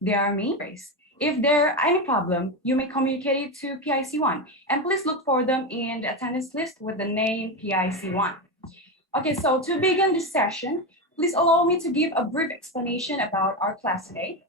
their main race. If there are any problem, you may communicate it to PIC1, and please look for them in the attendance list with the name PIC1. Okay, so to begin this session, please allow me to give a brief explanation about our class today.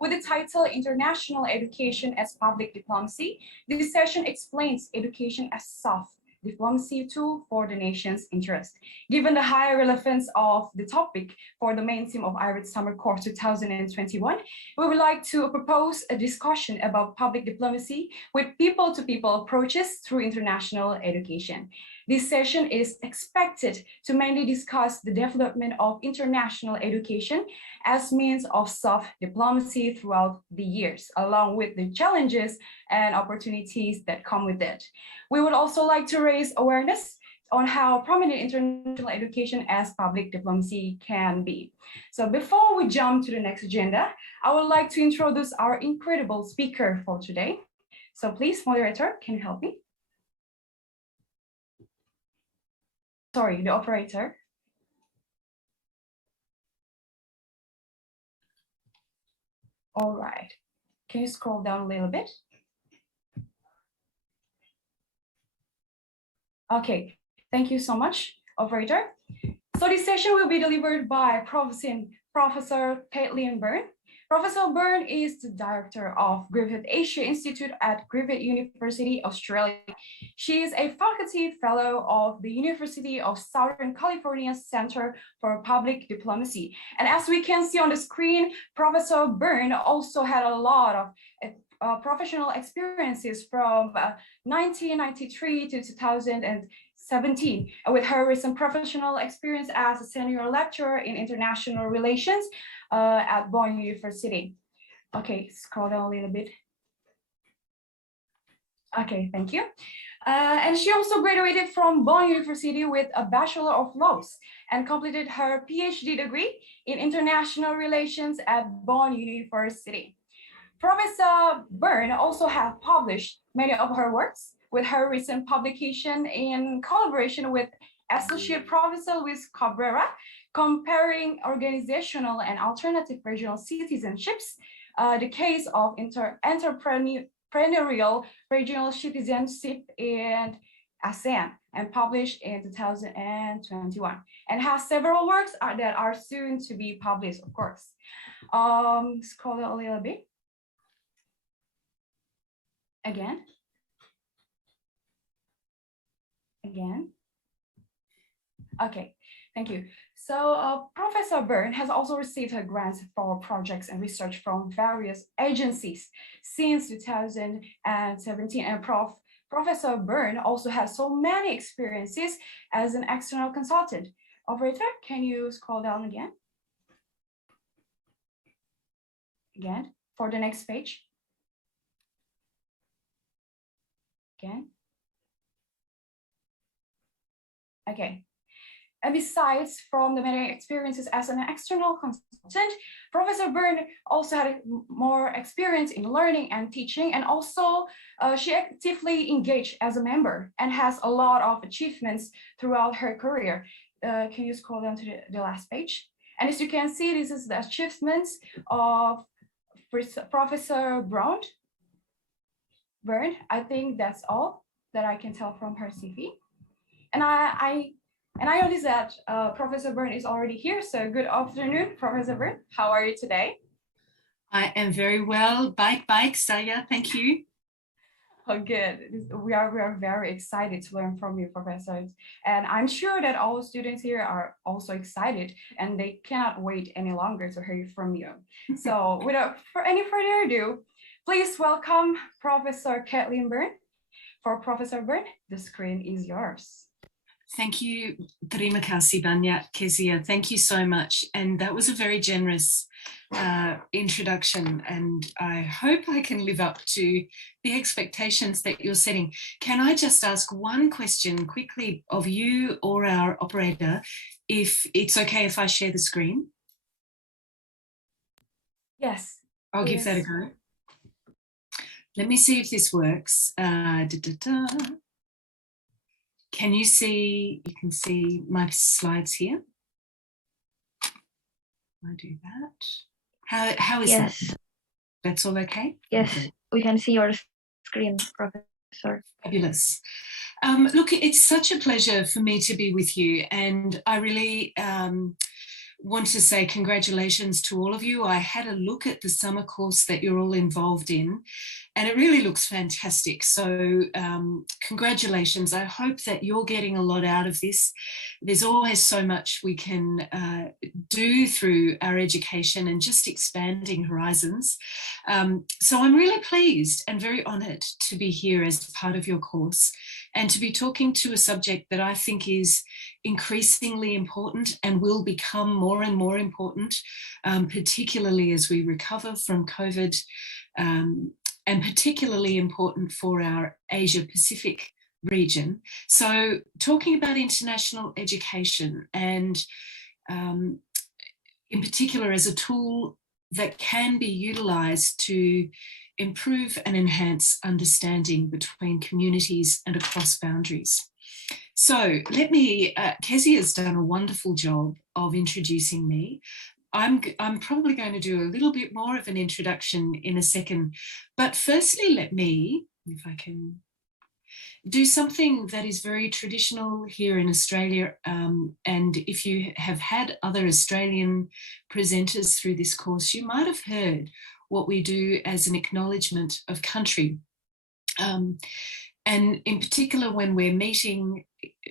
With the title International Education as Public Diplomacy, this session explains education as soft diplomacy tool for the nation's interest. Given the high relevance of the topic for the main theme of IRUD Summer Course 2021, we would like to propose a discussion about public diplomacy with people-to-people approaches through international education. This session is expected to mainly discuss the development of international education as means of soft diplomacy throughout the years, along with the challenges and opportunities that come with it. We would also like to raise awareness on how prominent international education as public diplomacy can be. So before we jump to the next agenda, I would like to introduce our incredible speaker for today. So please, moderator, can you help me? Sorry, the operator. All right, can you scroll down a little bit? Okay, thank you so much, operator. So this session will be delivered by Professor Caitlyn Byrne. Professor Byrne is the director of Griffith Asia Institute at Griffith University, Australia. She is a faculty fellow of the University of Southern California Center for Public Diplomacy. And as we can see on the screen, Professor Byrne also had a lot of professional experiences from 1993 to 2017, with her recent professional experience as a senior lecturer in international relations at Byrne University. Okay, scroll down a little bit. Okay, thank you. And she also graduated from Byrne University with a Bachelor of Laws and completed her PhD degree in international relations at Byrne University. Professor Byrne also has published many of her works, with her recent publication in collaboration with Associate Professor Luis Cabrera, comparing organizational and alternative regional citizenships, the case of entrepreneurial regional citizenship in ASEAN, and published in 2021, and has several works that are soon to be published, of course. Scroll a little bit. Again. Okay, thank you. So Professor Byrne has also received her grants for projects and research from various agencies since 2017, and Professor Byrne also has so many experiences as an external consultant. Operator, can you scroll down again? Again, for the next page. Again. Okay. And besides from the many experiences as an external consultant, Professor Byrne also had more experience in learning and teaching, and also she actively engaged as a member and has a lot of achievements throughout her career. Can you scroll down to the last page? And as you can see, this is the achievements of Professor Byrne. I think that's all that I can tell from her CV. And I noticed that Professor Byrne is already here. So good afternoon, Professor Byrne. How are you today? I am very well. Bike, Saya, thank you. Oh, good. We are very excited to learn from you, Professor. And I'm sure that all students here are also excited, and they cannot wait any longer to hear from you. So without any further ado, please welcome Professor Caitlyn Byrne. For Professor Byrne, the screen is yours. Thank you, terima kasih banyak, Kezia. Thank you so much. And that was a very generous introduction, and I hope I can live up to the expectations that you're setting. Can I just ask one question quickly of you or our operator, if it's okay if I share the screen? Yes. I'll give that a go. Let me see if this works. Can you see, you can see my slides here? I do that. How is yes. that? That's all okay? Yes, we can see your screen, Professor. Fabulous. Look, it's such a pleasure for me to be with you, and I really want to say congratulations to all of you. I had a look at the summer course that you're all involved in, and it really looks fantastic. So congratulations. I hope that you're getting a lot out of this. There's always so much we can do through our education and just expanding horizons. So I'm really pleased and very honoured to be here as part of your course and to be talking to a subject that I think is increasingly important and will become more and more important, particularly as we recover from COVID, and particularly important for our Asia Pacific region. So talking about international education and in particular as a tool that can be utilised to improve and enhance understanding between communities and across boundaries. So let me, Kezia has done a wonderful job of introducing me. I'm probably going to do a little bit more of an introduction in a second, but firstly, let me, if I can, do something that is very traditional here in Australia. And if you have had other Australian presenters through this course, you might have heard what we do as an acknowledgement of country. And in particular, when we're meeting,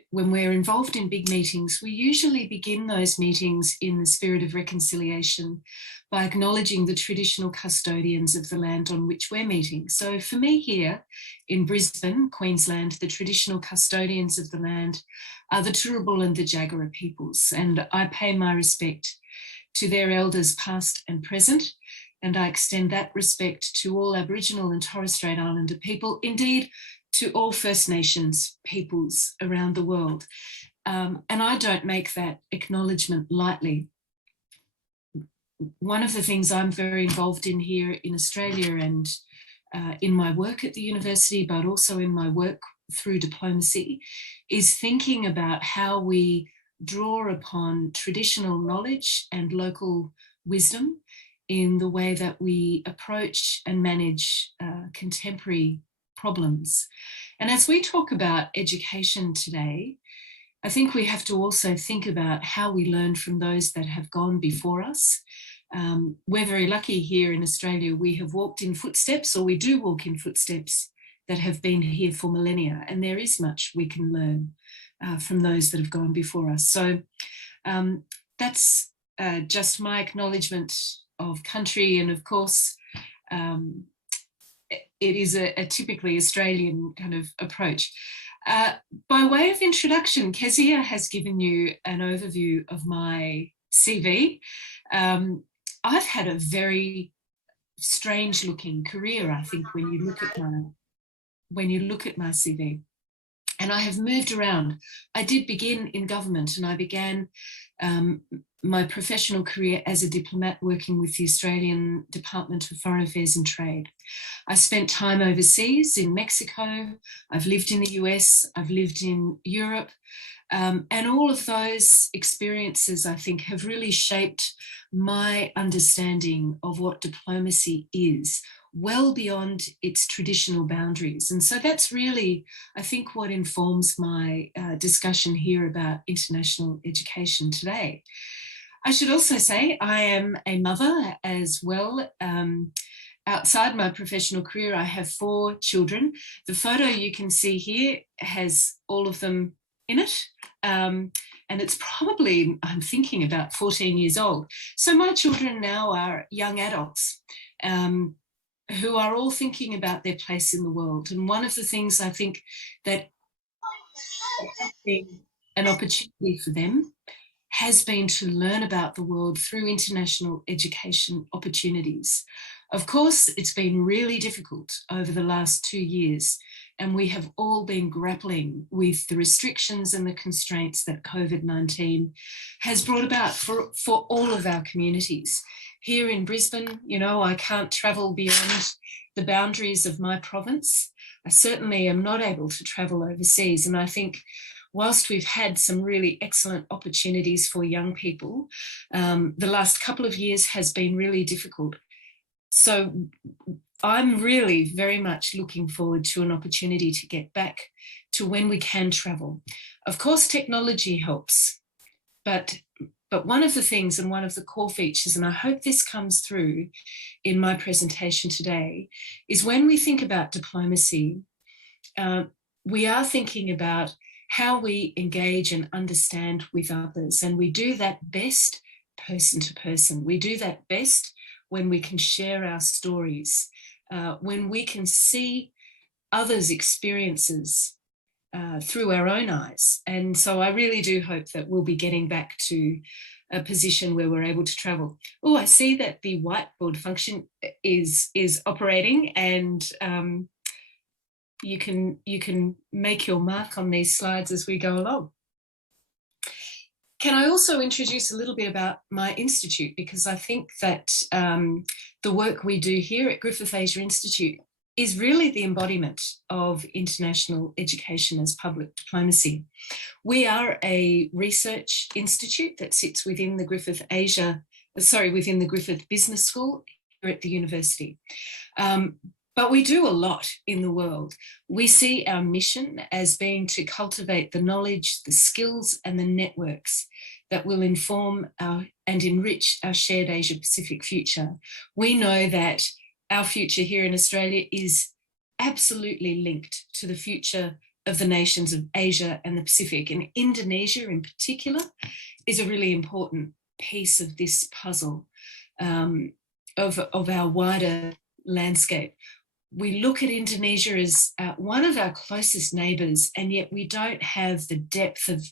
when we're involved in big meetings, we usually begin those meetings in the spirit of reconciliation by acknowledging the traditional custodians of the land on which we're meeting. So for me here in Brisbane, Queensland, the traditional custodians of the land are the Turrbal and the Jagera peoples, and I pay my respect to their elders past and present, and I extend that respect to all Aboriginal and Torres Strait Islander people, indeed to all First Nations peoples around the world. And I don't make that acknowledgement lightly. One of the things I'm very involved in here in Australia and in my work at the university, but also in my work through diplomacy, is thinking about how we draw upon traditional knowledge and local wisdom in the way that we approach and manage contemporary problems. And as we talk about education today, I think we have to also think about how we learn from those that have gone before us. We're very lucky here in Australia. We have walked in footsteps, or we do walk in footsteps that have been here for millennia, and there is much we can learn from those that have gone before us. So that's just my acknowledgement of country, and of course, it is a typically Australian kind of approach. By way of introduction, Kezia has given you an overview of my CV. I've had a very strange looking career, I think, when you look at my CV. And I have moved around. I did begin in government, and I began my professional career as a diplomat working with the Australian Department of Foreign Affairs and Trade. I spent time overseas in Mexico. I've lived in the US, I've lived in Europe, and all of those experiences, I think, have really shaped my understanding of what diplomacy is, well beyond its traditional boundaries. And so that's really, I think, what informs my discussion here about international education today. I should also say I am a mother as well. Outside my professional career, I have 4 children. The photo you can see here has all of them in it. And it's probably, I'm thinking, about 14 years old. So my children now are young adults who are all thinking about their place in the world. And one of the things I think that has been an opportunity for them has been to learn about the world through international education opportunities. Of course, it's been really difficult over the last 2 years, and we have all been grappling with the restrictions and the constraints that COVID-19 has brought about for all of our communities. Here in Brisbane, you know, I can't travel beyond the boundaries of my province. I certainly am not able to travel overseas, and I think whilst we've had some really excellent opportunities for young people, the last couple of years has been really difficult. So I'm really very much looking forward to an opportunity to get back to when we can travel. Of course, technology helps, but one of the things and one of the core features, and I hope this comes through in my presentation today, is when we think about diplomacy, we are thinking about how we engage and understand with others. And we do that best person to person. We do that best when we can share our stories, when we can see others' experiences through our own eyes. And so I really do hope that we'll be getting back to a position where we're able to travel. Oh, I see that the whiteboard function is operating, and you can make your mark on these slides as we go along. Can I also introduce a little bit about my institute, because I think that the work we do here at Griffith Asia Institute is really the embodiment of international education as public diplomacy. We are a research institute that sits within the Griffith Business School here at the university. But we do a lot in the world. We see our mission as being to cultivate the knowledge, the skills, and the networks that will inform and enrich our shared Asia-Pacific future. We know that our future here in Australia is absolutely linked to the future of the nations of Asia and the Pacific, and Indonesia in particular is a really important piece of this puzzle of our wider landscape. We look at Indonesia as one of our closest neighbours, and yet we don't have the depth of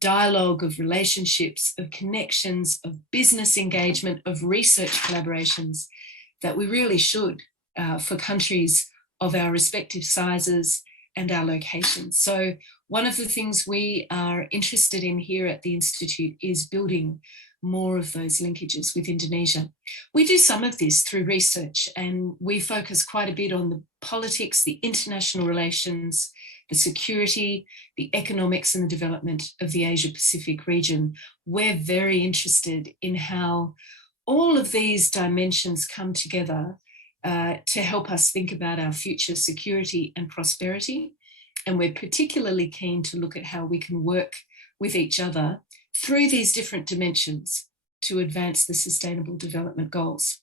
dialogue, of relationships, of connections, of business engagement, of research collaborations that we really should for countries of our respective sizes and our locations. So one of the things we are interested in here at the Institute is building more of those linkages with Indonesia. We do some of this through research, and we focus quite a bit on the politics, the international relations, the security, the economics and the development of the Asia-Pacific region. We're very interested in how all of these dimensions come together to help us think about our future security and prosperity. And we're particularly keen to look at how we can work with each other through these different dimensions to advance the Sustainable Development Goals.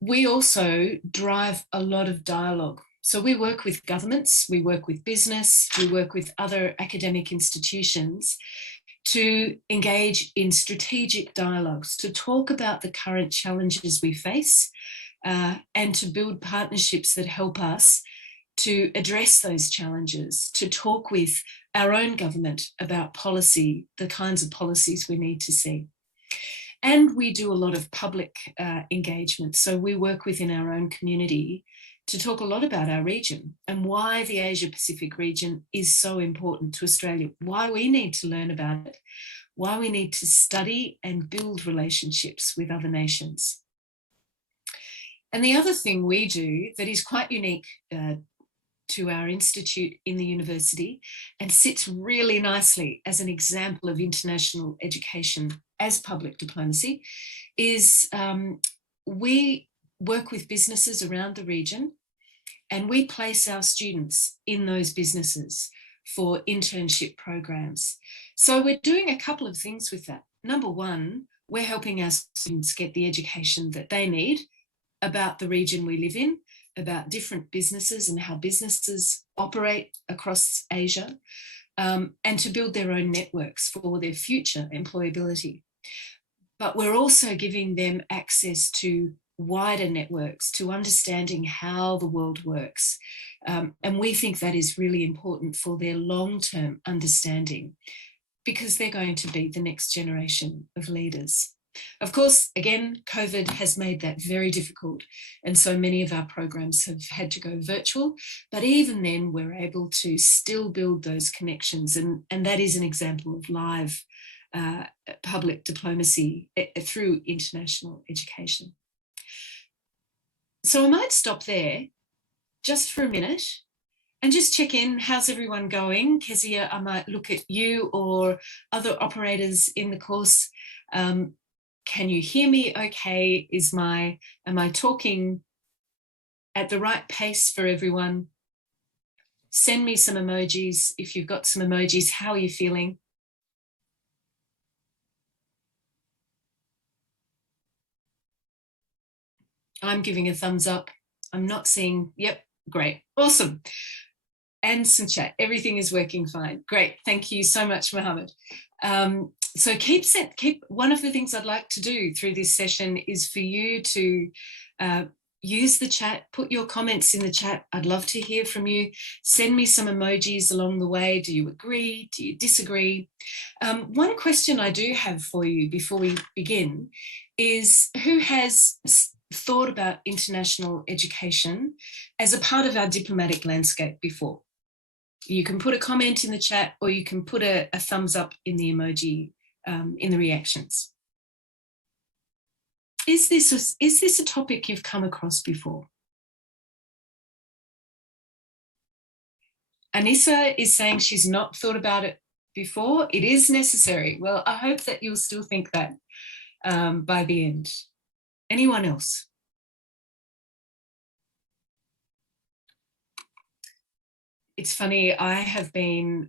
We also drive a lot of dialogue. So we work with governments, we work with business, we work with other academic institutions to engage in strategic dialogues, to talk about the current challenges we face, and to build partnerships that help us to address those challenges, to talk with our own government about policy, the kinds of policies we need to see. And we do a lot of public engagement. So we work within our own community to talk a lot about our region and why the Asia-Pacific region is so important to Australia, why we need to learn about it, why we need to study and build relationships with other nations. And the other thing we do that is quite unique to our institute in the university and sits really nicely as an example of international education as public diplomacy is we work with businesses around the region, and we place our students in those businesses for internship programs. So we're doing a couple of things with that. Number one, we're helping our students get the education that they need about the region we live in, about different businesses and how businesses operate across Asia, and to build their own networks for their future employability. But we're also giving them access to wider networks, to understanding how the world works. And we think that is really important for their long-term understanding, because they're going to be the next generation of leaders. Of course, again, COVID has made that very difficult. And so many of our programs have had to go virtual, but even then we're able to still build those connections. And that is an example of live public diplomacy through international education. So I might stop there just for a minute and just check in. How's everyone going? Kezia, I might look at you or other operators in the course. Can you hear me okay? Am I talking at the right pace for everyone? Send me some emojis. If you've got some emojis, how are you feeling? I'm giving a thumbs up. I'm not seeing, yep, great, awesome. And some chat, everything is working fine. Great, thank you so much, Mohammed. So keep one of the things I'd like to do through this session is for you to use the chat, put your comments in the chat. I'd love to hear from you. Send me some emojis along the way. Do you agree? Do you disagree? One question I do have for you before we begin is, who has thought about international education as a part of our diplomatic landscape before? You can put a comment in the chat, or you can put a thumbs up in the emoji in the reactions. Is this a topic you've come across before? Anissa is saying she's not thought about it before. It is necessary. Well, I hope that you'll still think that by the end. Anyone else? It's funny, I have been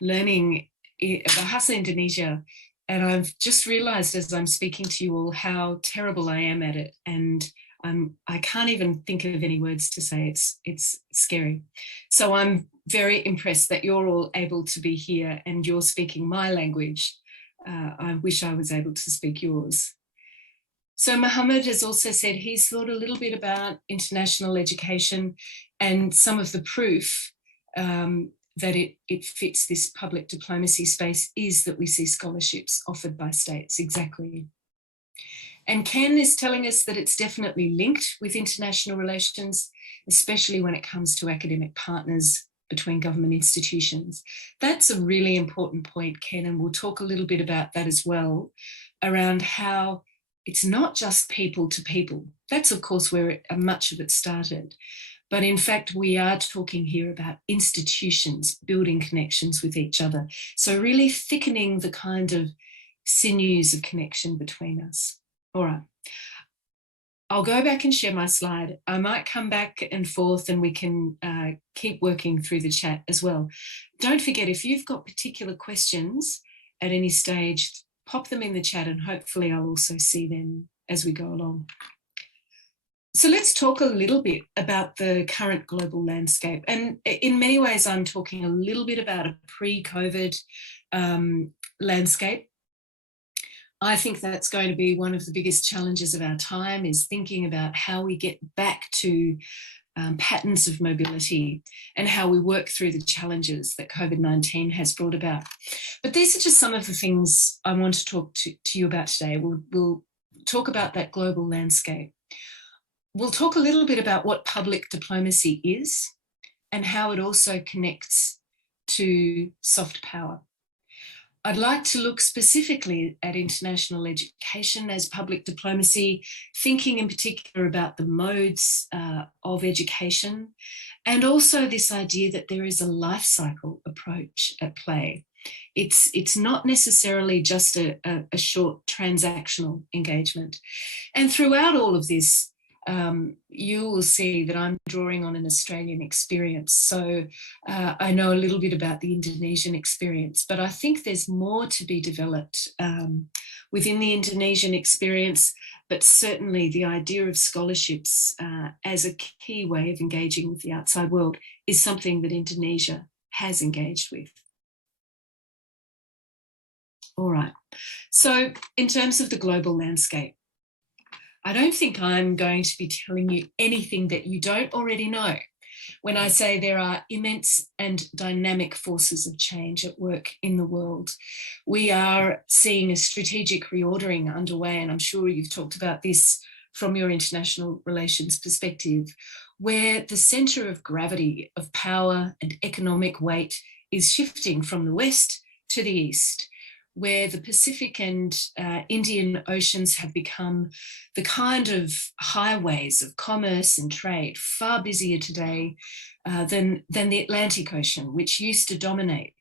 learning Bahasa Indonesia, and I've just realized as I'm speaking to you all how terrible I am at it. And I can't even think of any words to say. It's scary. So I'm very impressed that you're all able to be here and you're speaking my language. I wish I was able to speak yours. So Mohammed has also said he's thought a little bit about international education, and some of the proof that it fits this public diplomacy space is that we see scholarships offered by states. Exactly. And Ken is telling us that it's definitely linked with international relations, especially when it comes to academic partners between government institutions. That's a really important point, Ken, and we'll talk a little bit about that as well, around how it's not just people to people. That's, of course, where much of it started. But in fact, we are talking here about institutions building connections with each other. So really thickening the kind of sinews of connection between us. All right. I'll go back and share my slide. I might come back and forth and we can keep working through the chat as well. Don't forget, if you've got particular questions at any stage, pop them in the chat and hopefully I'll also see them as we go along. So let's talk a little bit about the current global landscape. And in many ways, I'm talking a little bit about a pre-COVID landscape. I think that's going to be one of the biggest challenges of our time, is thinking about how we get back to patterns of mobility and how we work through the challenges that COVID-19 has brought about. But these are just some of the things I want to talk to you about today. We'll talk about that global landscape. We'll talk a little bit about what public diplomacy is and how it also connects to soft power. I'd like to look specifically at international education as public diplomacy, thinking in particular about the modes of education, and also this idea that there is a life cycle approach at play. It's not necessarily just a short transactional engagement. And throughout all of this, you will see that I'm drawing on an Australian experience. So I know a little bit about the Indonesian experience, but I think there's more to be developed within the Indonesian experience, but certainly the idea of scholarships as a key way of engaging with the outside world is something that Indonesia has engaged with. All right, so in terms of the global landscape, I don't think I'm going to be telling you anything that you don't already know when I say there are immense and dynamic forces of change at work in the world. We are seeing a strategic reordering underway, and I'm sure you've talked about this from your international relations perspective, where the centre of gravity of power and economic weight is shifting from the West to the East, where the Pacific and Indian Oceans have become the kind of highways of commerce and trade, far busier today than the Atlantic Ocean, which used to dominate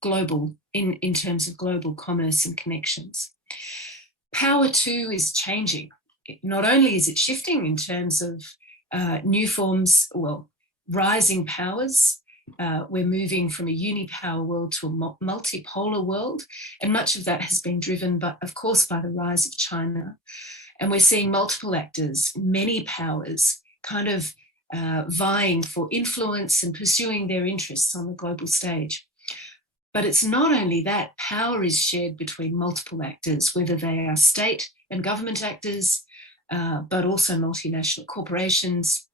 global in terms of global commerce and connections. Power too is changing. Not only is it shifting in terms of new forms, well, rising powers. We're moving from a unipower world to a multipolar world, and much of that has been driven, of course, by the rise of China. And we're seeing multiple actors, many powers, kind of vying for influence and pursuing their interests on the global stage. But it's not only that, power is shared between multiple actors, whether they are state and government actors, but also multinational corporations,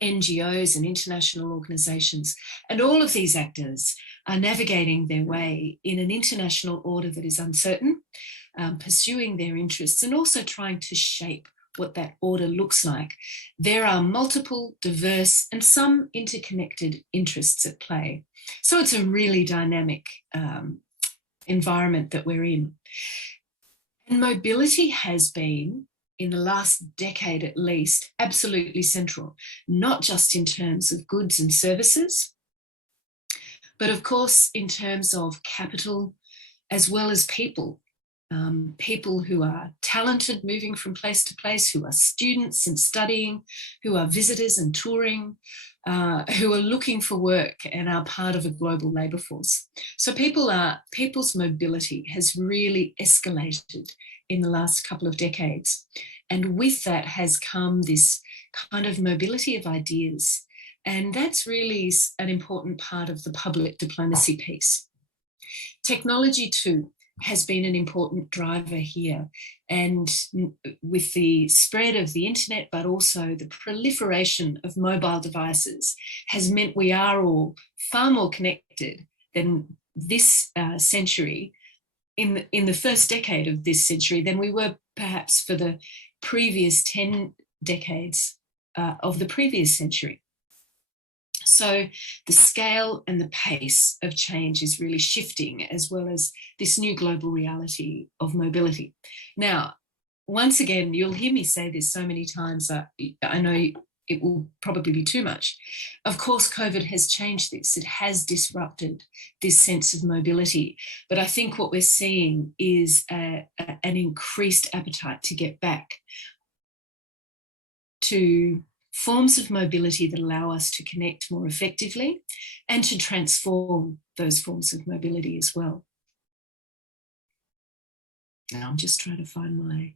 NGOs and international organizations. And all of these actors are navigating their way in an international order that is uncertain, pursuing their interests and also trying to shape what that order looks like. There are multiple, diverse, and some interconnected interests at play. So it's a really dynamic environment that we're in. And mobility has been, in the last decade at least, absolutely central, not just in terms of goods and services, but of course in terms of capital as well as people. People who are talented, moving from place to place, who are students and studying, who are visitors and touring, who are looking for work and are part of a global labour force. So people's mobility has really escalated in the last couple of decades. And with that has come this kind of mobility of ideas. And that's really an important part of the public diplomacy piece. Technology too has been an important driver here. And with the spread of the internet, but also the proliferation of mobile devices, has meant we are all far more connected than this century, in the first decade of this century, than we were perhaps for the previous 10 decades of the previous century. So the scale and the pace of change is really shifting, as well as this new global reality of mobility. Now, once again, you'll hear me say this so many times, I know it will probably be too much. Of course, COVID has changed this. It has disrupted this sense of mobility. But I think what we're seeing is an increased appetite to get back to forms of mobility that allow us to connect more effectively and to transform those forms of mobility as well. Now I'm just trying to find my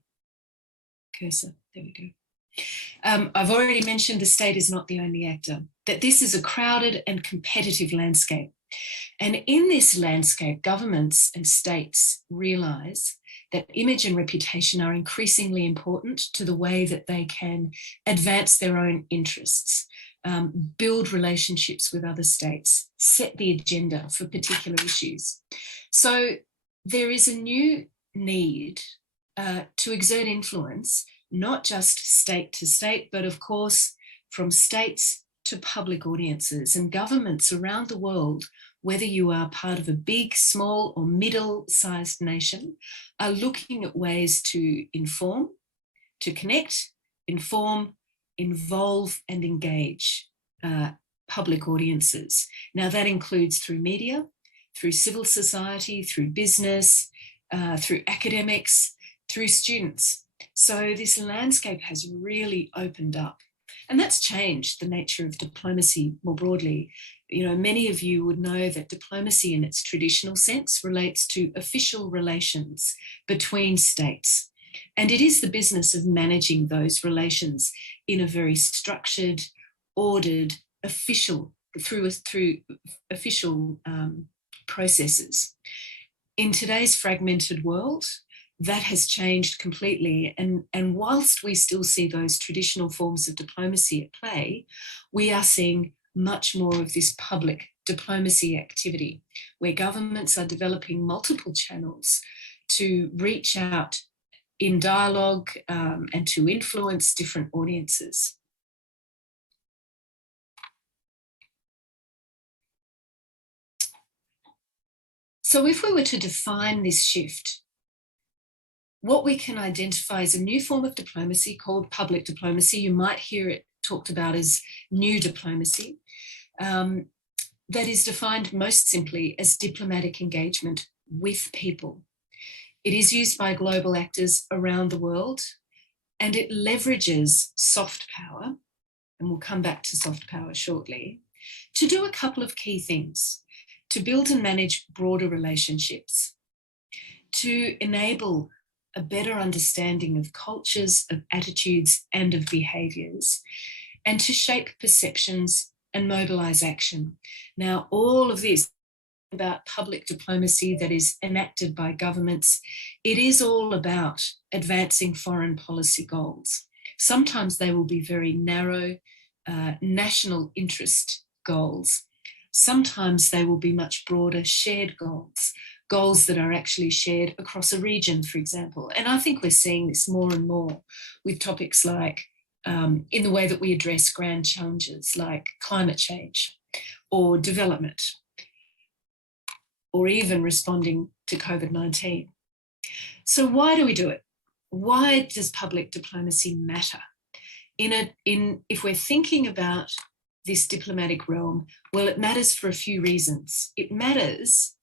cursor. There we go. I've already mentioned the state is not the only actor, that this is a crowded and competitive landscape. And in this landscape, governments and states realise that image and reputation are increasingly important to the way that they can advance their own interests, build relationships with other states, set the agenda for particular issues. So there is a new need to exert influence, not just state to state, but of course from states to public audiences, and governments around the world, whether you are part of a big, small or middle-sized nation, are looking at ways to inform, to connect, inform, involve and engage public audiences. Now that includes through media, through civil society, through business, through academics, through students. So this landscape has really opened up. And that's changed the nature of diplomacy more broadly. You know, many of you would know that diplomacy in its traditional sense relates to official relations between states. And it is the business of managing those relations in a very structured, ordered, official, through official processes. In today's fragmented world, that has changed completely. And whilst we still see those traditional forms of diplomacy at play, we are seeing much more of this public diplomacy activity, where governments are developing multiple channels to reach out in dialogue and to influence different audiences. So if we were to define this shift, what we can identify is a new form of diplomacy called public diplomacy. You might hear it talked about as new diplomacy, that is defined most simply as diplomatic engagement with people. It is used by global actors around the world, and it leverages soft power, and we'll come back to soft power shortly, to do a couple of key things: to build and manage broader relationships, to enable a better understanding of cultures, of attitudes, and of behaviours, and to shape perceptions and mobilise action. Now, all of this about public diplomacy that is enacted by governments, it is all about advancing foreign policy goals. Sometimes they will be very narrow, national interest goals. Sometimes they will be much broader shared goals, goals that are actually shared across a region, for example. And I think we're seeing this more and more with topics like, in the way that we address grand challenges like climate change or development, or even responding to COVID-19. So why do we do it? Why does public diplomacy matter? If we're thinking about this diplomatic realm, well, it matters for a few reasons. It matters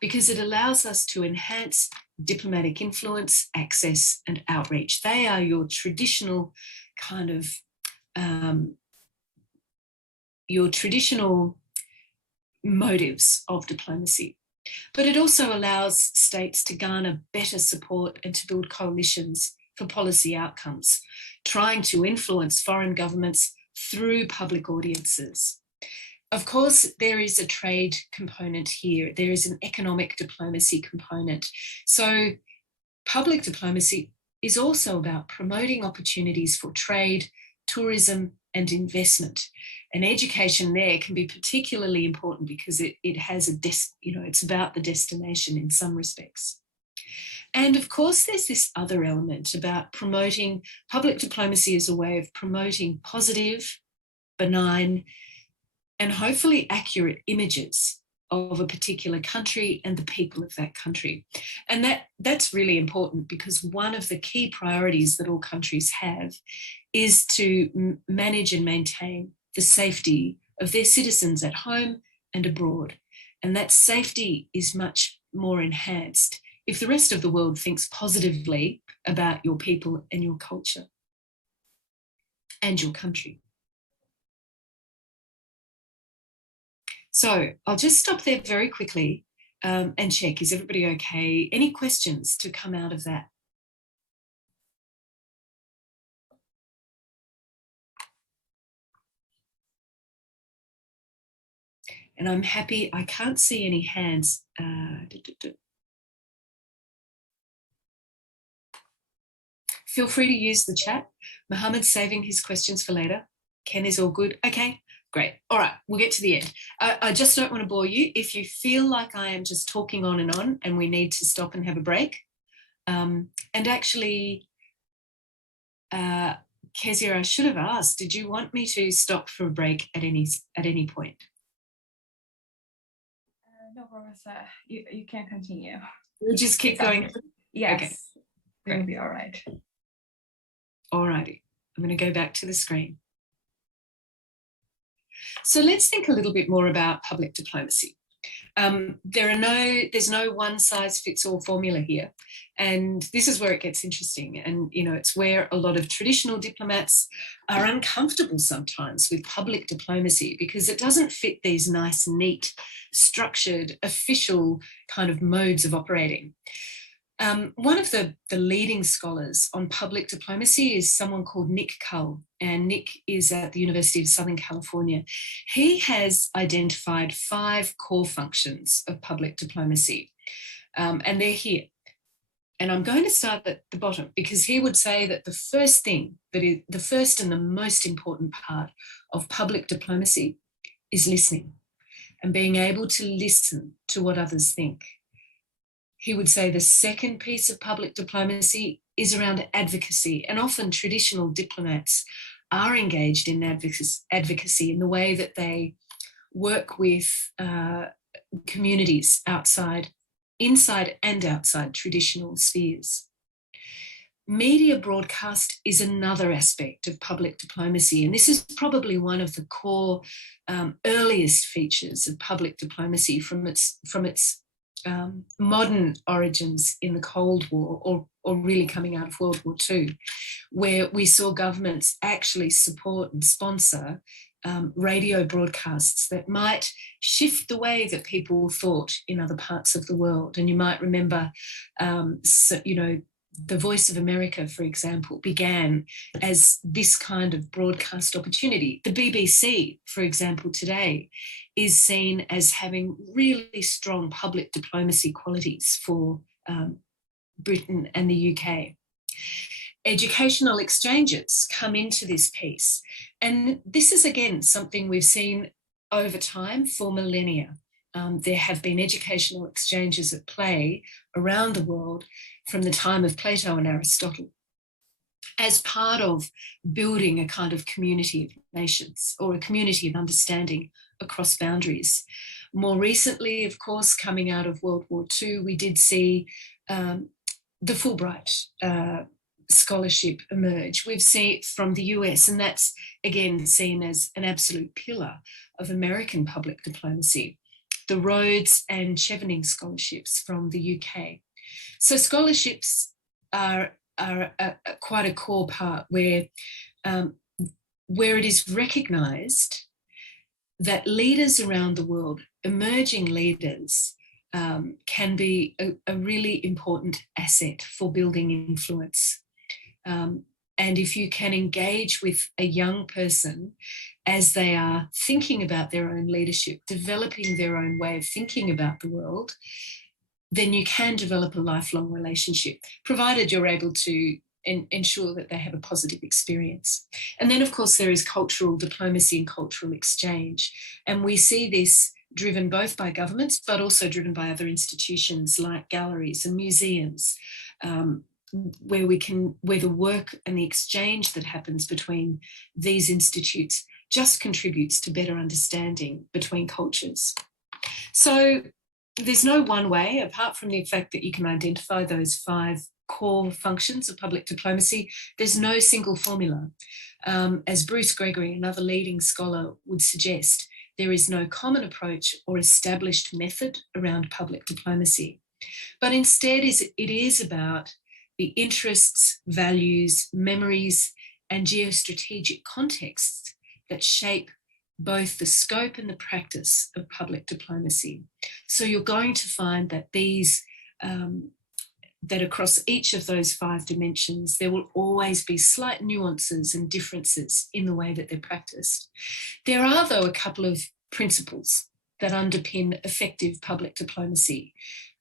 because it allows us to enhance diplomatic influence, access, and outreach. They are your traditional kind of, your traditional motives of diplomacy. But it also allows states to garner better support and to build coalitions for policy outcomes, trying to influence foreign governments through public audiences. Of course, there is a trade component here. There is an economic diplomacy component. So public diplomacy is also about promoting opportunities for trade, tourism, and investment. And education there can be particularly important because it has it's about the destination in some respects. And of course, there's this other element about promoting public diplomacy as a way of promoting positive, benign, and hopefully accurate images of a particular country and the people of that country. And that's really important because one of the key priorities that all countries have is to manage and maintain the safety of their citizens at home and abroad. And that safety is much more enhanced if the rest of the world thinks positively about your people and your culture and your country. So I'll just stop there very quickly and check, is everybody okay? Any questions to come out of that? And I'm happy, I can't see any hands. Feel free to use the chat. Mohammed's saving his questions for later. Ken is all good. Okay, great. All right, we'll get to the end. I just don't want to bore you. If you feel like I am just talking on and we need to stop and have a break. And actually, Kezia, I should have asked, did you want me to stop for a break at any point? No, Professor, you can continue. We'll just keep going. Yes, okay. It will be all right. All righty, I'm going to go back to the screen. So let's think a little bit more about public diplomacy. There's no one size fits all formula here. And this is where it gets interesting. And, it's where a lot of traditional diplomats are uncomfortable sometimes with public diplomacy because it doesn't fit these nice, neat, structured, official kind of modes of operating. One of the leading scholars on public diplomacy is someone called Nick Cull, and Nick is at the University of Southern California. He has identified 5 core functions of public diplomacy, and they're here. And I'm going to start at the bottom because he would say that the first thing, the first and the most important part of public diplomacy is listening and being able to listen to what others think. He would say the second piece of public diplomacy is around advocacy, and often traditional diplomats are engaged in advocacy in the way that they work with communities outside inside and outside traditional spheres. Media broadcast is another aspect of public diplomacy, and this is probably one of the core earliest features of public diplomacy from its modern origins in the Cold War, or really coming out of World War II, where we saw governments actually support and sponsor radio broadcasts that might shift the way that people thought in other parts of the world. And you might remember, the Voice of America, for example, began as this kind of broadcast opportunity. The BBC, for example, today is seen as having really strong public diplomacy qualities for Britain and the UK. Educational exchanges come into this piece. And this is, again, something we've seen over time for millennia. There have been educational exchanges at play around the world from the time of Plato and Aristotle as part of building a kind of community of nations, or a community of understanding across boundaries. More recently, of course, coming out of World War II, we did see the Fulbright scholarship emerge. We've seen it from the US, and that's, again, seen as an absolute pillar of American public diplomacy. The Rhodes and Chevening scholarships from the UK. So scholarships are quite a core part where it is recognised that leaders around the world, emerging leaders, can be a really important asset for building influence. And if you can engage with a young person as they are thinking about their own leadership, developing their own way of thinking about the world, then you can develop a lifelong relationship, provided you're able to ensure that they have a positive experience. And then, of course, there is cultural diplomacy and cultural exchange. And we see this driven both by governments, but also driven by other institutions like galleries and museums, where the work and the exchange that happens between these institutes just contributes to better understanding between cultures. So there's no one way, apart from the fact that you can identify those 5 core functions of public diplomacy. There's no single formula. As Bruce Gregory, another leading scholar, would suggest, there is no common approach or established method around public diplomacy. But instead, it is about the interests, values, memories, and geostrategic contexts that shape both the scope and the practice of public diplomacy. So you're going to find that that across each of those 5 dimensions, there will always be slight nuances and differences in the way that they're practiced. There are, though, a couple of principles that underpin effective public diplomacy.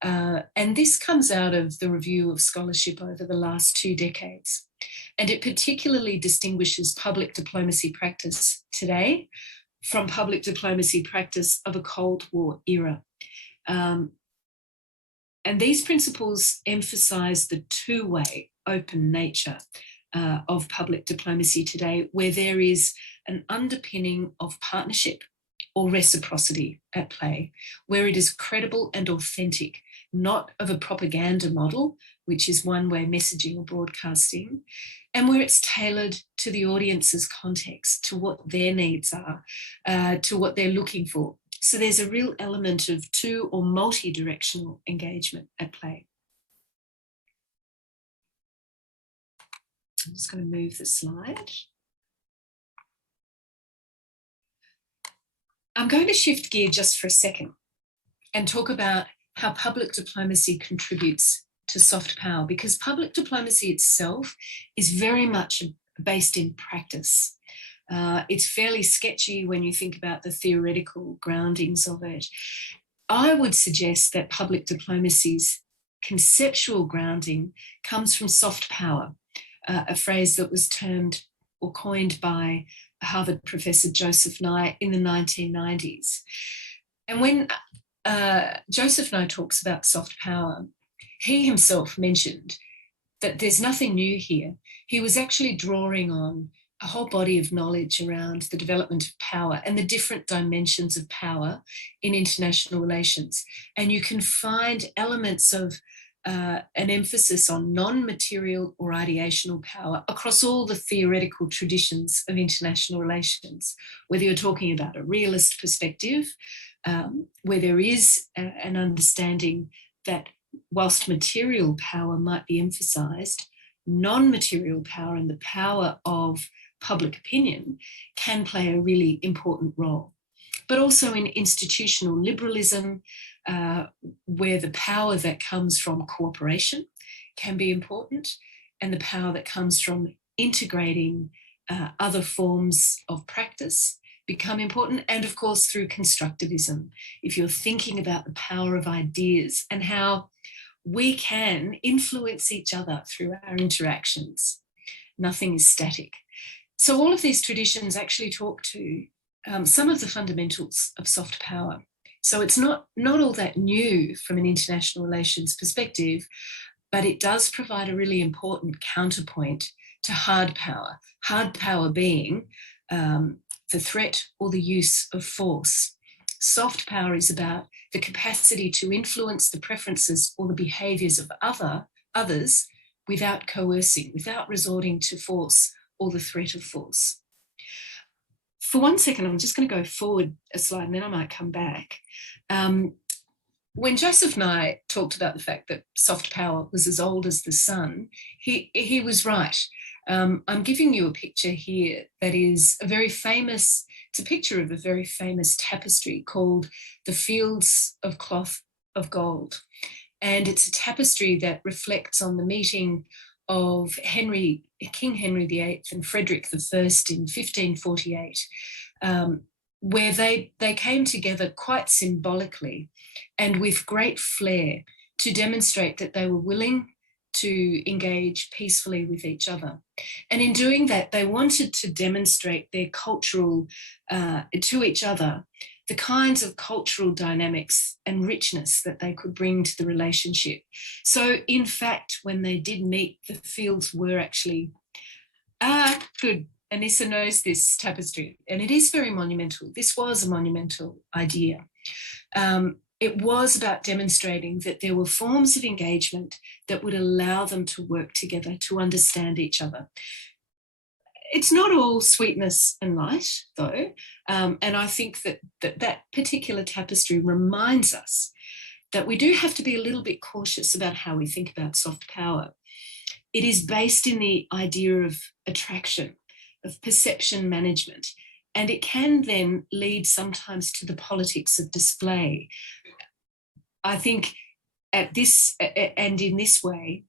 And this comes out of the review of scholarship over the last 2 decades. And it particularly distinguishes public diplomacy practice today from public diplomacy practice of a Cold War era. And these principles emphasise the 2-way open nature of public diplomacy today, where there is an underpinning of partnership or reciprocity at play, where it is credible and authentic, not of a propaganda model, which is one-way messaging or broadcasting, and where it's tailored to the audience's context, to what their needs are, to what they're looking for. So there's a real element of 2 or multi-directional engagement at play. I'm just going to move the slide. I'm going to shift gear just for a second and talk about how public diplomacy contributes to soft power, because public diplomacy itself is very much based in practice. It's fairly sketchy when you think about the theoretical groundings of it. I would suggest that public diplomacy's conceptual grounding comes from soft power, a phrase that was termed or coined by Harvard professor Joseph Nye in the 1990s. And when Joseph Nye talks about soft power, he himself mentioned that there's nothing new here. He was actually drawing on a whole body of knowledge around the development of power and the different dimensions of power in international relations. And you can find elements of an emphasis on non-material or ideational power across all the theoretical traditions of international relations, whether you're talking about a realist perspective, where there is an understanding that whilst material power might be emphasised, non-material power and the power of public opinion can play a really important role. But also in institutional liberalism, where the power that comes from cooperation can be important, and the power that comes from integrating other forms of practice become important, and of course through constructivism, if you're thinking about the power of ideas and how we can influence each other through our interactions. Nothing is static. So all of these traditions actually talk to some of the fundamentals of soft power. So it's not all that new from an international relations perspective, but it does provide a really important counterpoint to hard power being the threat or the use of force. Soft power is about the capacity to influence the preferences or the behaviours of others without coercing, without resorting to force or the threat of force. For 1 second, I'm just going to go forward a slide and then I might come back. When Joseph and I talked about the fact that soft power was as old as the sun, he was right. I'm giving you a picture here that is a very famous, it's a picture of a very famous tapestry called The Fields of Cloth of Gold. And it's a tapestry that reflects on the meeting of King Henry VIII and Frederick I in 1548, where they came together quite symbolically and with great flair to demonstrate that they were willing to engage peacefully with each other. And in doing that, they wanted to demonstrate their cultural, to each other, the kinds of cultural dynamics and richness that they could bring to the relationship. So in fact, when they did meet, the fields were actually, good, Anissa knows this tapestry, and it is very monumental. This was a monumental idea. It was about demonstrating that there were forms of engagement that would allow them to work together, to understand each other. It's not all sweetness and light, though, and I think that particular tapestry reminds us that we do have to be a little bit cautious about how we think about soft power. It is based in the idea of attraction, of perception management, and it can then lead sometimes to the politics of display. I think at this, and in this way,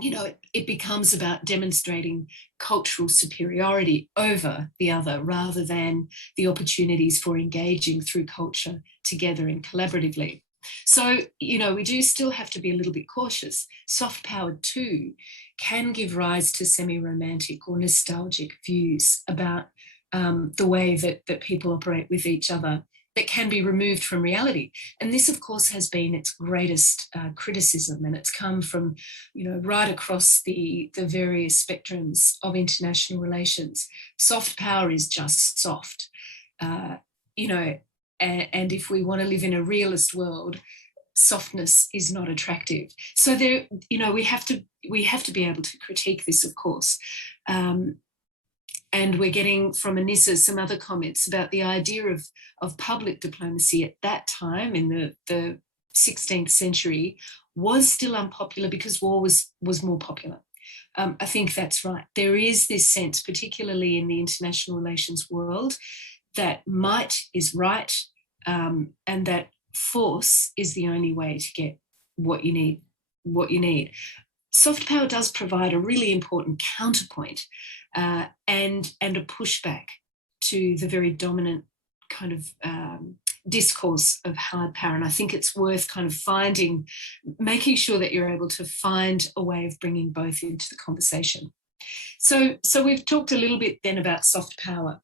you know, it becomes about demonstrating cultural superiority over the other rather than the opportunities for engaging through culture together and collaboratively. So, you know, we do still have to be a little bit cautious. Soft power too can give rise to semi-romantic or nostalgic views about the way that people operate with each other that can be removed from reality. And this, of course, has been its greatest criticism, and it's come from, you know, right across the various spectrums of international relations. Soft power is just soft, you know, and if we want to live in a realist world, softness is not attractive. So there, you know, we have to be able to critique this, of course. And we're getting from Anissa some other comments about the idea of public diplomacy at that time in the 16th century was still unpopular because war was more popular. I think that's right. There is this sense, particularly in the international relations world, that might is right, and that force is the only way to get what you need. Soft power does provide a really important counterpoint and a pushback to the very dominant kind of discourse of hard power. And I think it's worth kind of making sure that you're able to find a way of bringing both into the conversation. So we've talked a little bit then about soft power.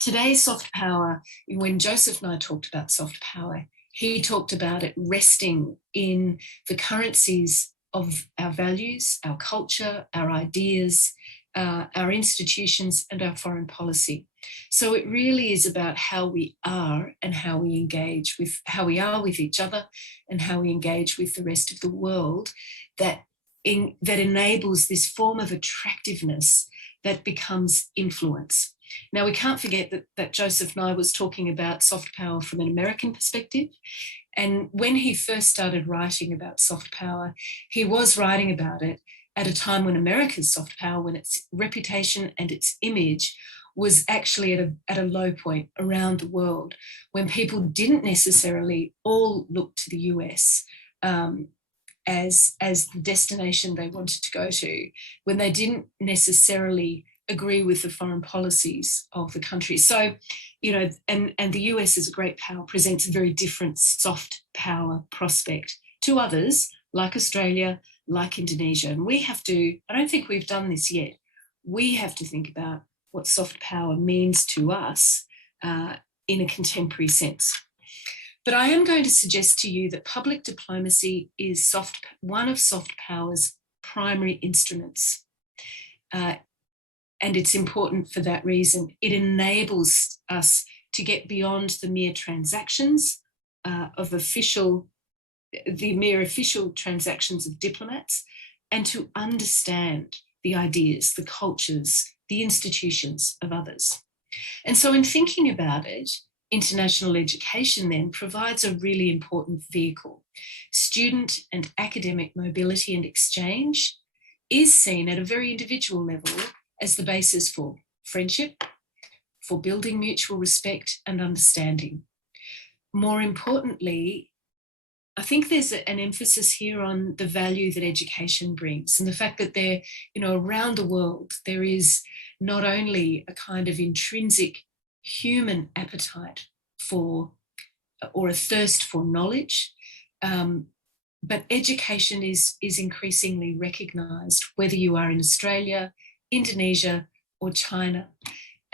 Today's soft power, when Joseph and I talked about soft power, he talked about it resting in the currencies of our values, our culture, our ideas, our institutions and our foreign policy. So it really is about how we are and how we engage with, how we are with each other and how we engage with the rest of the world, that enables this form of attractiveness that becomes influence. Now, we can't forget that Joseph Nye was talking about soft power from an American perspective. And when he first started writing about soft power, he was writing about it at a time when America's soft power, when its reputation and its image was actually at a low point around the world, when people didn't necessarily all look to the US as the destination they wanted to go to, when they didn't necessarily agree with the foreign policies of the country. So, you know, and the US as a great power presents a very different soft power prospect to others like Australia, like Indonesia. And we have to, I don't think we've done this yet, we have to think about what soft power means to us in a contemporary sense. But I am going to suggest to you that public diplomacy is one of soft power's primary instruments. And it's important for that reason. It enables us to get beyond the mere transactions the mere official transactions of diplomats, and to understand the ideas, the cultures, the institutions of others. And so in thinking about it, international education then provides a really important vehicle. Student and academic mobility and exchange is seen at a very individual level as the basis for friendship, for building mutual respect and understanding. More importantly, I think there's an emphasis here on the value that education brings, and the fact that there, you know, around the world, there is not only a kind of intrinsic human appetite for, or a thirst for knowledge, but education is increasingly recognised, whether you are in Australia, Indonesia or China,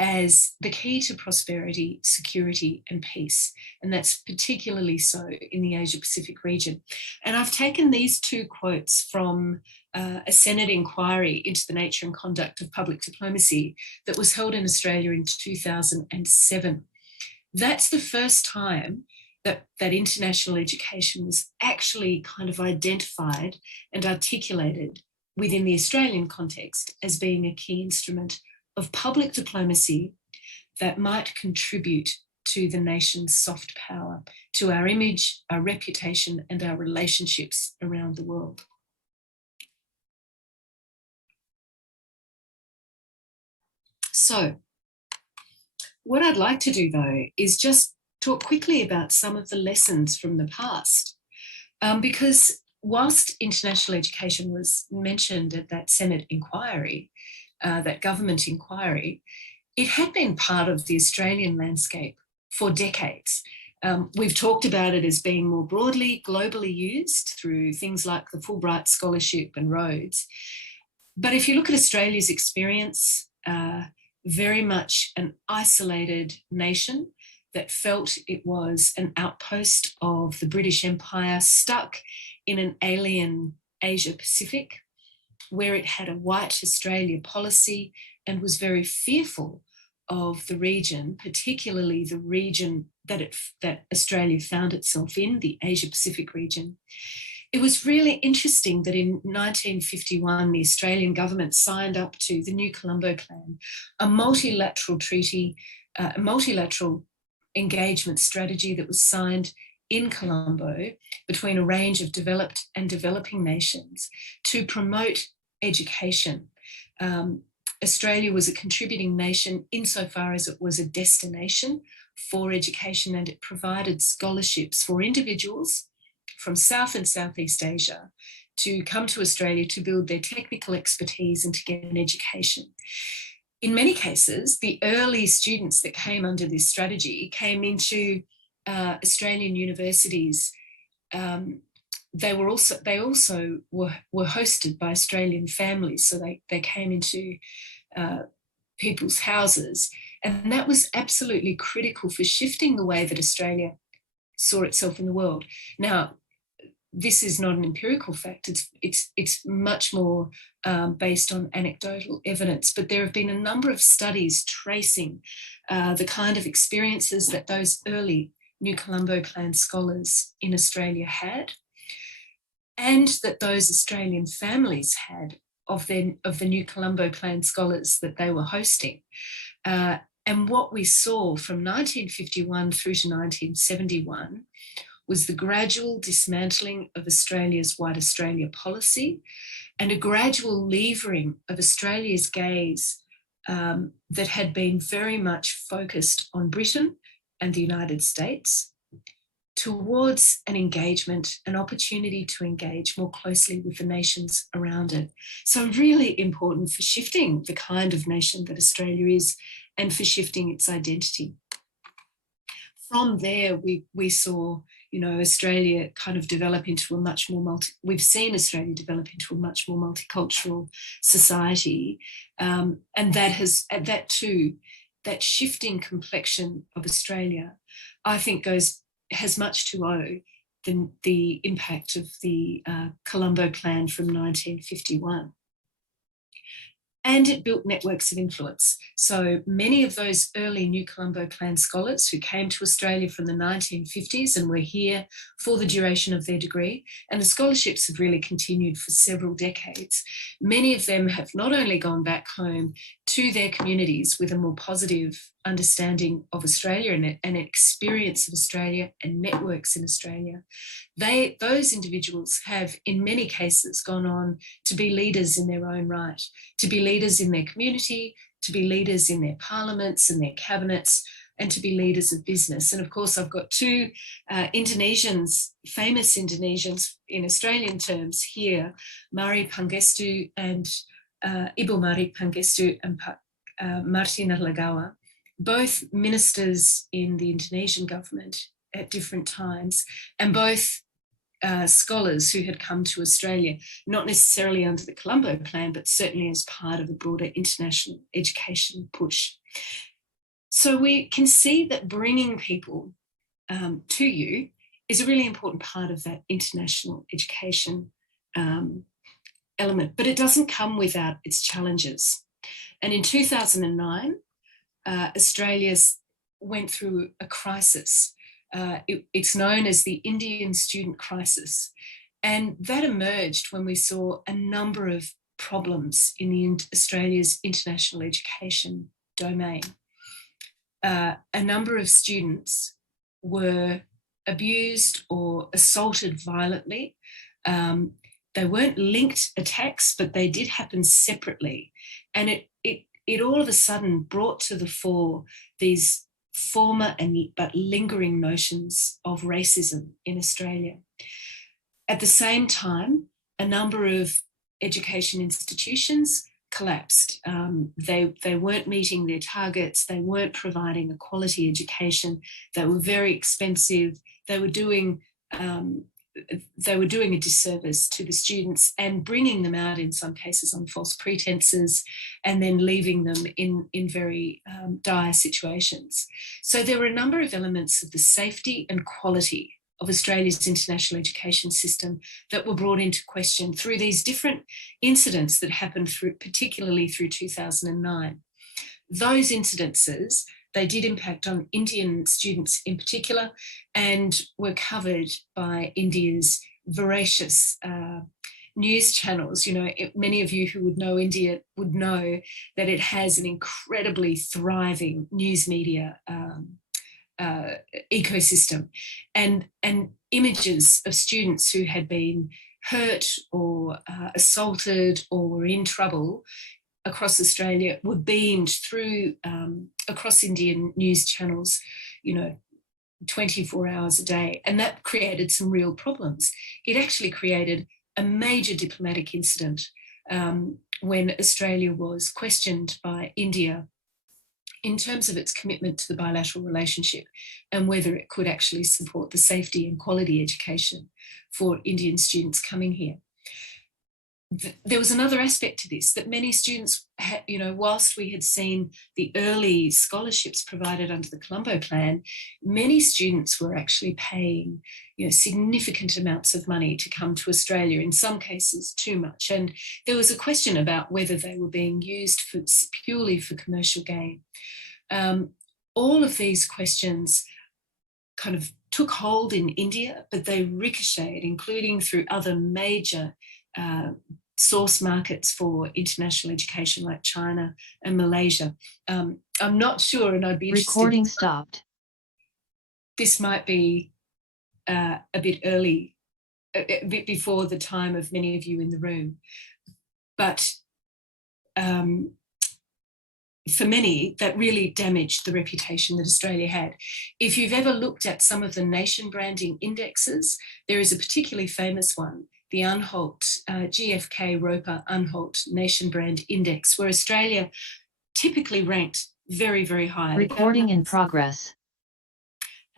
as the key to prosperity, security and peace. And that's particularly so in the Asia-Pacific region. And I've taken these two quotes from a Senate inquiry into the nature and conduct of public diplomacy that was held in Australia in 2007. That's the first time that international education was actually kind of identified and articulated within the Australian context as being a key instrument of public diplomacy that might contribute to the nation's soft power, to our image, our reputation, and our relationships around the world. So, what I'd like to do though is just talk quickly about some of the lessons from the past, because whilst international education was mentioned at that Senate inquiry, that government inquiry, it had been part of the Australian landscape for decades. We've talked about it as being more broadly, globally used through things like the Fulbright Scholarship and Rhodes. But if you look at Australia's experience, very much an isolated nation that felt it was an outpost of the British Empire, stuck in an alien Asia-Pacific, where it had a white Australia policy and was very fearful of the region, particularly the region that Australia found itself in, the Asia-Pacific region. It was really interesting that in 1951, the Australian government signed up to the new Colombo Plan, a multilateral treaty, a multilateral engagement strategy that was signed in Colombo between a range of developed and developing nations to promote education. Australia was a contributing nation insofar as it was a destination for education, and it provided scholarships for individuals from South and Southeast Asia to come to Australia to build their technical expertise and to get an education. In many cases, the early students that came under this strategy came into Australian universities. They also were hosted by Australian families, so they came into people's houses, and that was absolutely critical for shifting the way that Australia saw itself in the world. Now, this is not an empirical fact. It's much more based on anecdotal evidence, but there have been a number of studies tracing the kind of experiences that those early New Colombo Plan scholars in Australia had, and that those Australian families had of the New Colombo Plan scholars that they were hosting. And what we saw from 1951 through to 1971 was the gradual dismantling of Australia's White Australia policy and a gradual levering of Australia's gaze that had been very much focused on Britain and the United States towards an engagement, an opportunity to engage more closely with the nations around it. So really important for shifting the kind of nation that Australia is and for shifting its identity. From there, we saw, you know, Australia kind of develop into a much more we've seen Australia develop into a much more multicultural society. And that too, that shifting complexion of Australia, I think has much to owe the impact of the Colombo Plan from 1951. And it built networks of influence. So many of those early New Colombo Plan scholars who came to Australia from the 1950s and were here for the duration of their degree, and the scholarships have really continued for several decades, many of them have not only gone back home to their communities with a more positive understanding of Australia and an experience of Australia and networks in Australia. Those individuals have, in many cases, gone on to be leaders in their own right, to be leaders in their community, to be leaders in their parliaments and their cabinets, and to be leaders of business. And of course, I've got two Indonesians, famous Indonesians in Australian terms here, Mari Pangestu and Ibu Mari Pangestu and Martina Lagawa, both ministers in the Indonesian government at different times, and both scholars who had come to Australia, not necessarily under the Colombo Plan, but certainly as part of a broader international education push. So we can see that bringing people to you is a really important part of that international education element, but it doesn't come without its challenges. And in 2009, Australia went through a crisis. It's known as the Indian student crisis. And that emerged when we saw a number of problems in Australia's international education domain. A number of students were abused or assaulted violently. They weren't linked attacks, but they did happen separately. And it all of a sudden brought to the fore these former but lingering notions of racism in Australia. At the same time, a number of education institutions collapsed. They weren't meeting their targets. They weren't providing a quality education. They were very expensive. They were doing a disservice to the students and bringing them out in some cases on false pretenses and then leaving them in very dire situations. So there were a number of elements of the safety and quality of Australia's international education system that were brought into question through these different incidents that happened particularly through 2009. Those incidences, they did impact on Indian students in particular and were covered by India's voracious news channels. You know, many of you who would know India would know that it has an incredibly thriving news media ecosystem, and images of students who had been hurt or assaulted or were in trouble across Australia were beamed through across Indian news channels, you know, 24 hours a day. And that created some real problems. It actually created a major diplomatic incident when Australia was questioned by India in terms of its commitment to the bilateral relationship and whether it could actually support the safety and quality education for Indian students coming here. there was another aspect to this, that many students, whilst we had seen the early scholarships provided under the Colombo Plan, many students were actually paying, significant amounts of money to come to Australia, in some cases too much. And there was a question about whether they were being used purely for commercial gain. All of these questions kind of took hold in India, but they ricocheted, including through other major source markets for international education like China and Malaysia. I'm not sure, and I'd be interested. Recording stopped. This might be a bit early, a bit before the time of many of you in the room, but for many, that really damaged the reputation that Australia had. If you've ever looked at some of the nation branding indexes, there is a particularly famous one, the Unholt, GFK Roper Unholt Nation Brand Index, where Australia typically ranked very, very high. Recording in progress.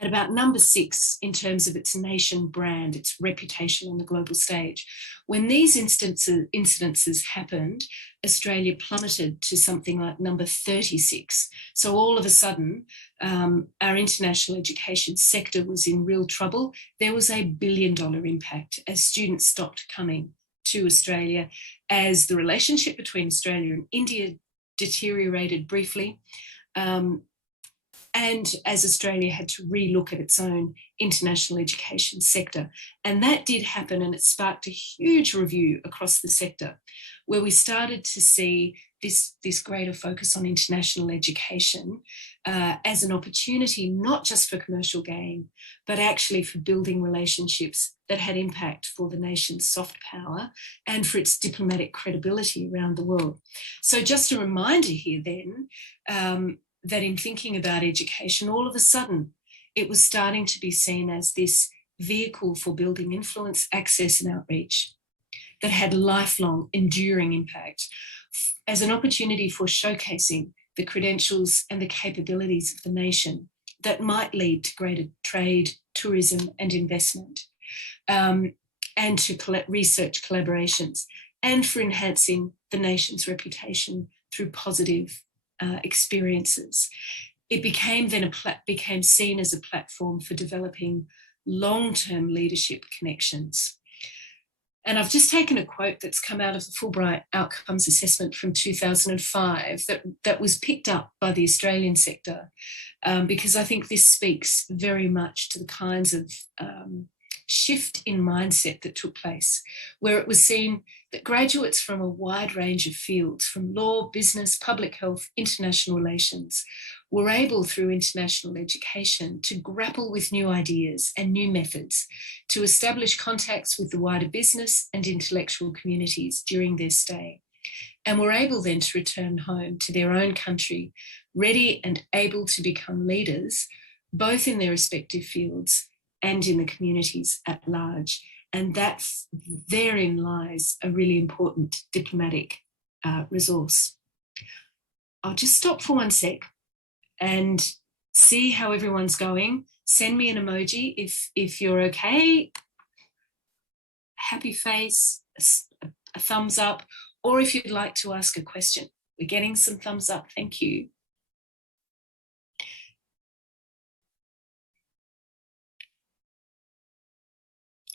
At about number 6 in terms of its nation brand, its reputation on the global stage. When these incidences happened, Australia plummeted to something like number 36. So all of a sudden, our international education sector was in real trouble. There was $1 billion impact as students stopped coming to Australia, as the relationship between Australia and India deteriorated briefly. And as Australia had to relook at its own international education sector. And that did happen, and it sparked a huge review across the sector, where we started to see this greater focus on international education as an opportunity, not just for commercial gain, but actually for building relationships that had impact for the nation's soft power and for its diplomatic credibility around the world. So just a reminder here then, that in thinking about education, all of a sudden, it was starting to be seen as this vehicle for building influence, access and outreach that had lifelong, enduring impact, as an opportunity for showcasing the credentials and the capabilities of the nation that might lead to greater trade, tourism and investment, and to research collaborations, and for enhancing the nation's reputation through positive experiences. It became then became seen as a platform for developing long-term leadership connections. And I've just taken a quote that's come out of the Fulbright Outcomes Assessment from 2005 that was picked up by the Australian sector, because I think this speaks very much to the kinds of shift in mindset that took place, where it was seen that graduates from a wide range of fields, from law, business, public health, international relations, were able through international education to grapple with new ideas and new methods, to establish contacts with the wider business and intellectual communities during their stay, and were able then to return home to their own country, ready and able to become leaders, both in their respective fields and in the communities at large. And therein lies a really important diplomatic resource. I'll just stop for 1 sec and see how everyone's going. Send me an emoji if you're okay. Happy face, a thumbs up, or if you'd like to ask a question. We're getting some thumbs up, thank you.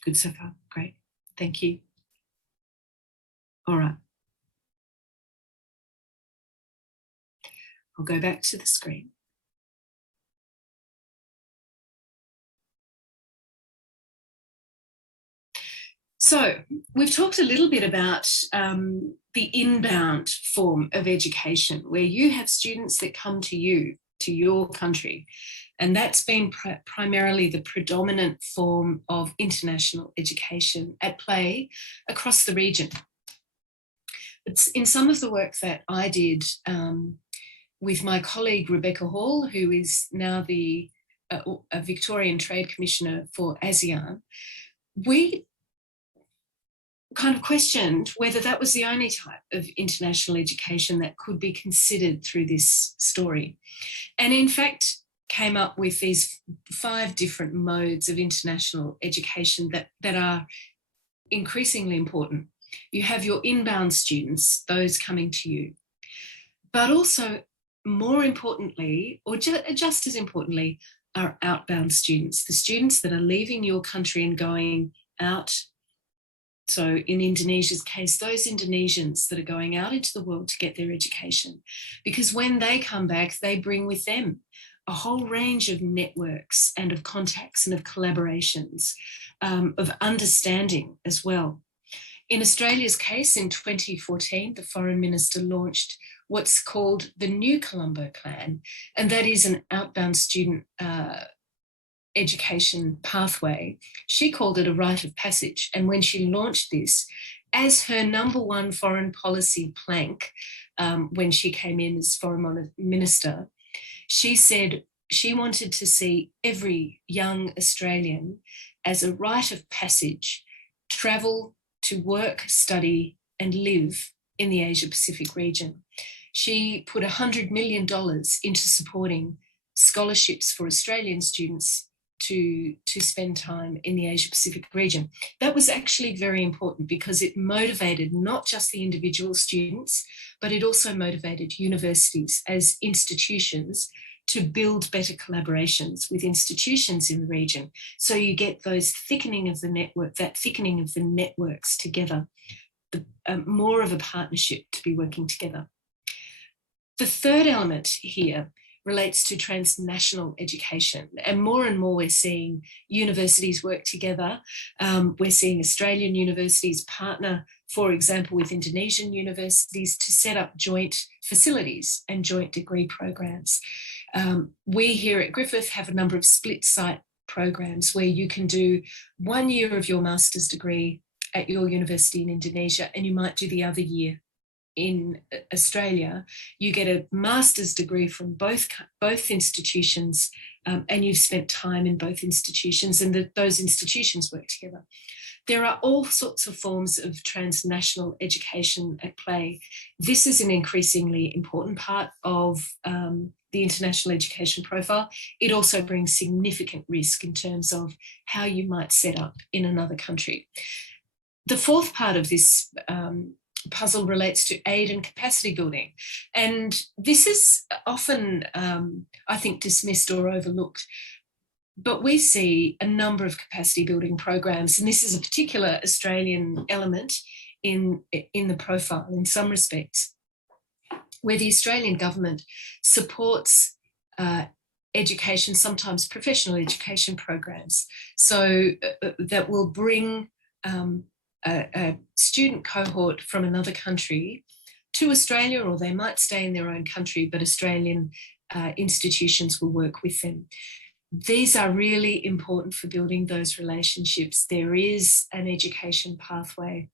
Good so far, great, thank you. All right. I'll go back to the screen. So we've talked a little bit about the inbound form of education, where you have students that come to you, to your country, and that's been primarily the predominant form of international education at play across the region. It's in some of the work that I did with my colleague Rebecca Hall, who is now the a Victorian Trade Commissioner for ASEAN, we kind of questioned whether that was the only type of international education that could be considered through this story. And in fact, came up with these 5 different modes of international education that are increasingly important. You have your inbound students, those coming to you. But also, more importantly, or just as importantly, are outbound students, the students that are leaving your country and going out. So in Indonesia's case, those Indonesians that are going out into the world to get their education, because when they come back, they bring with them a whole range of networks and of contacts and of collaborations, of understanding as well. In Australia's case, in 2014, the Foreign Minister launched what's called the new Colombo Plan, and that is an outbound student education pathway. She called it a rite of passage, and when she launched this as her #1 foreign policy plank, when she came in as Foreign Minister, she said she wanted to see every young Australian as a rite of passage, travel to work, study, and live in the Asia-Pacific region. She put $100 million into supporting scholarships for Australian students to spend time in the Asia-Pacific region. That was actually very important because it motivated not just the individual students, but it also motivated universities as institutions to build better collaborations with institutions in the region. So you get those thickening of the network, that thickening of the networks together, more of a partnership to be working together. The third element here relates to transnational education, and more we're seeing universities work together. We're seeing Australian universities partner, for example, with Indonesian universities to set up joint facilities and joint degree programs. We here at Griffith have a number of split site programs where you can do 1 year of your master's degree at your university in Indonesia, and you might do the other year in Australia. You get a master's degree from both institutions, and you've spent time in both institutions, and those institutions work together. There are all sorts of forms of transnational education at play. This is an increasingly important part of the international education profile. It also brings significant risk in terms of how you might set up in another country. The fourth part of this puzzle relates to aid and capacity building. And this is often, I think, dismissed or overlooked. But we see a number of capacity building programs, and this is a particular Australian element in the profile in some respects, where the Australian government supports education, sometimes professional education programs, so that will bring a student cohort from another country to Australia, or they might stay in their own country, but Australian institutions will work with them. These are really important for building those relationships. There is an education pathway,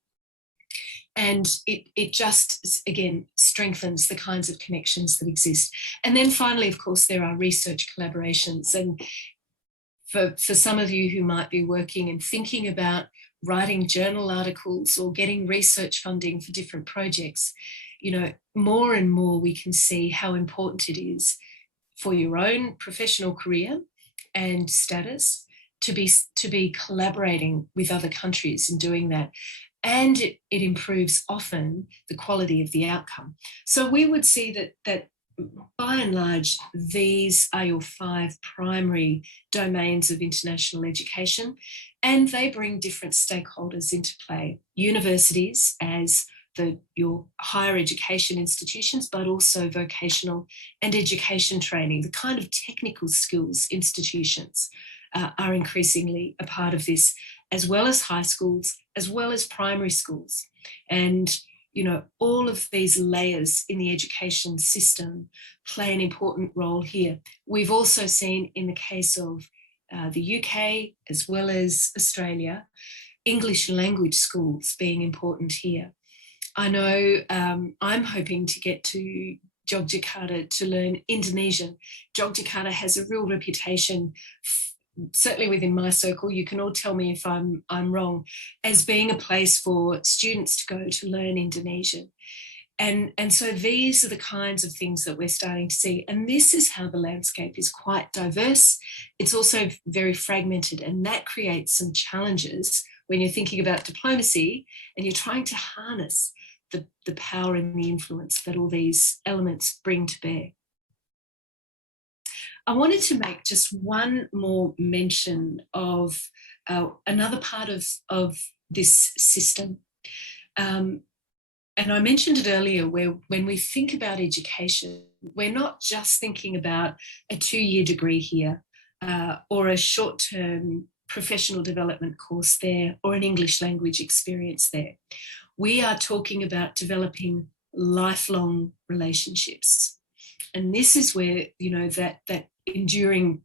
and it just, again, strengthens the kinds of connections that exist. And then finally, of course, there are research collaborations. And for some of you who might be working and thinking about writing journal articles or getting research funding for different projects, you know, more and more we can see how important it is for your own professional career and status to be collaborating with other countries and doing that. And it improves often the quality of the outcome. So we would see that by and large, these are your 5 primary domains of international education, and they bring different stakeholders into play. Universities as your higher education institutions, but also vocational and education training, the kind of technical skills institutions are increasingly a part of this, as well as high schools, as well as primary schools. And, you know, all of these layers in the education system play an important role here. We've also seen in the case of the UK, as well as Australia, English language schools being important here. I know I'm hoping to get to Yogyakarta to learn Indonesian. Yogyakarta has a real reputation, certainly within my circle, you can all tell me if I'm wrong, as being a place for students to go to learn Indonesian. And so these are the kinds of things that we're starting to see. And this is how the landscape is quite diverse. It's also very fragmented, and that creates some challenges when you're thinking about diplomacy and you're trying to harness the power and the influence that all these elements bring to bear. I wanted to make just one more mention of another part of this system. And I mentioned it earlier, where when we think about education, we're not just thinking about a 2-year degree here or a short-term professional development course there or an English language experience there. We are talking about developing lifelong relationships. And this is where, you know, that enduring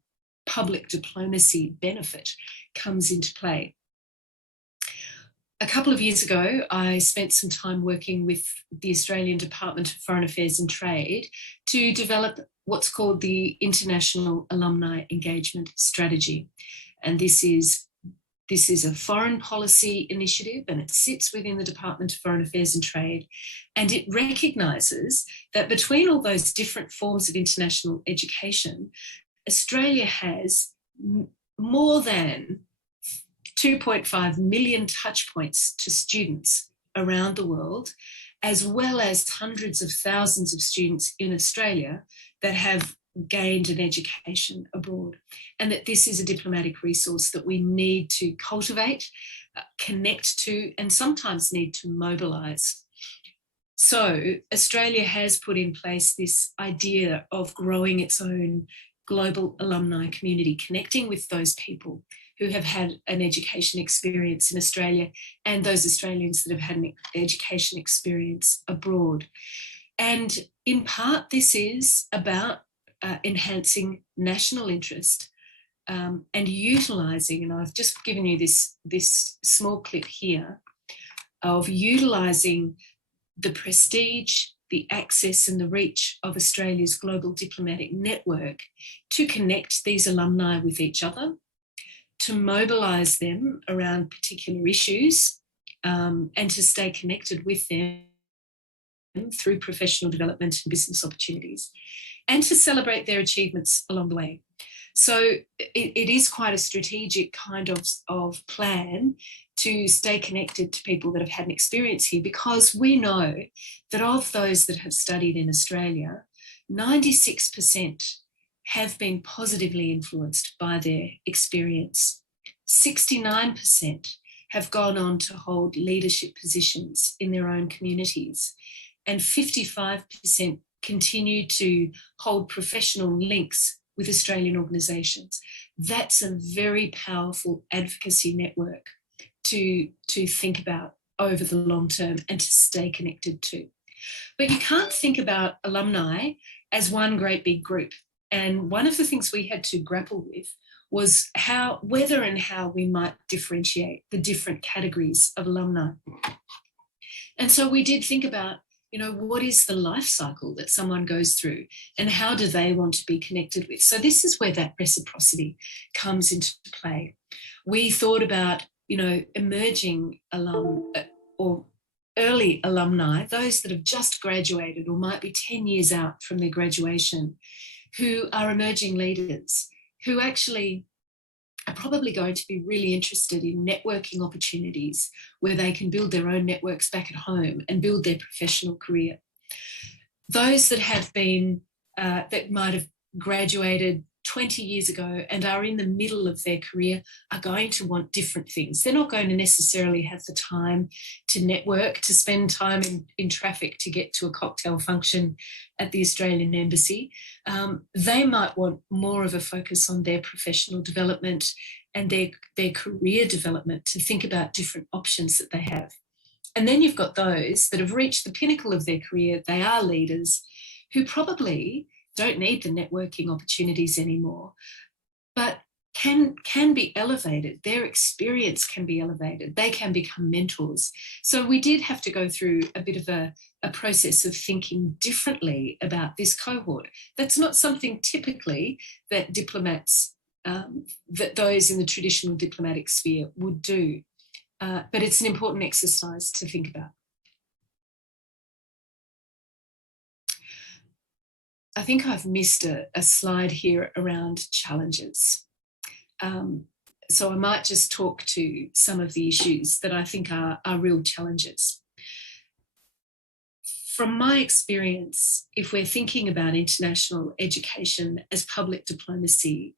public diplomacy benefit comes into play. A couple of years ago, I spent some time working with the Australian Department of Foreign Affairs and Trade to develop what's called the International Alumni Engagement Strategy. And this is a foreign policy initiative, and it sits within the Department of Foreign Affairs and Trade. And it recognises that between all those different forms of international education, Australia has more than 2.5 million touch points to students around the world, as well as hundreds of thousands of students in Australia that have gained an education abroad, and that this is a diplomatic resource that we need to cultivate, connect to, and sometimes need to mobilise. So Australia has put in place this idea of growing its own global alumni community, connecting with those people who have had an education experience in Australia and those Australians that have had an education experience abroad. And in part, this is about enhancing national interest and utilising, and I've just given you this small clip here of utilising the prestige, the access and the reach of Australia's global diplomatic network to connect these alumni with each other, to mobilise them around particular issues, and to stay connected with them through professional development and business opportunities, and to celebrate their achievements along the way. So it is quite a strategic kind of plan to stay connected to people that have had an experience here, because we know that of those that have studied in Australia, 96% have been positively influenced by their experience. 69% have gone on to hold leadership positions in their own communities, and 55% continue to hold professional links with Australian organisations. That's a very powerful advocacy network to think about over the long term and to stay connected to. But you can't think about alumni as one great big group. And one of the things we had to grapple with was whether and how we might differentiate the different categories of alumni. And so we did think about, you know, what is the life cycle that someone goes through and how do they want to be connected with? So this is where that reciprocity comes into play. We thought about, you know, emerging alum or early alumni, those that have just graduated or might be 10 years out from their graduation, who are emerging leaders, who actually are probably going to be really interested in networking opportunities where they can build their own networks back at home and build their professional career. Those that have been, that might have graduated 20 years ago and are in the middle of their career are going to want different things. They're not going to necessarily have the time to network, to spend time in traffic to get to a cocktail function at the Australian Embassy. They might want more of a focus on their professional development and their career development, to think about different options that they have. And then you've got those that have reached the pinnacle of their career. They are leaders who probably don't need the networking opportunities anymore, but can be elevated. Their experience can be elevated. They can become mentors. So we did have to go through a bit of a process of thinking differently about this cohort. That's not something typically that diplomats, that those in the traditional diplomatic sphere would do, but it's an important exercise to think about. I think I've missed a slide here around challenges. So I might just talk to some of the issues that I think are real challenges. From my experience, if we're thinking about international education as public diplomacy,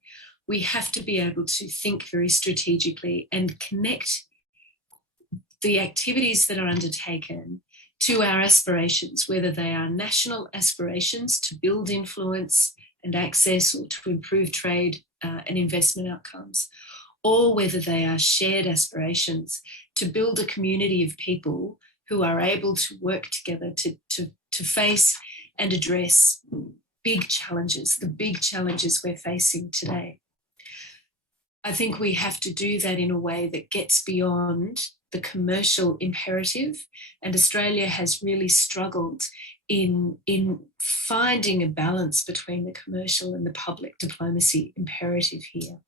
we have to be able to think very strategically and connect the activities that are undertaken to our aspirations, whether they are national aspirations to build influence and access or to improve trade and investment outcomes, or whether they are shared aspirations to build a community of people who are able to work together to face and address big challenges, the big challenges we're facing today. I think we have to do that in a way that gets beyond the commercial imperative, and Australia has really struggled in finding a balance between the commercial and the public diplomacy imperative here.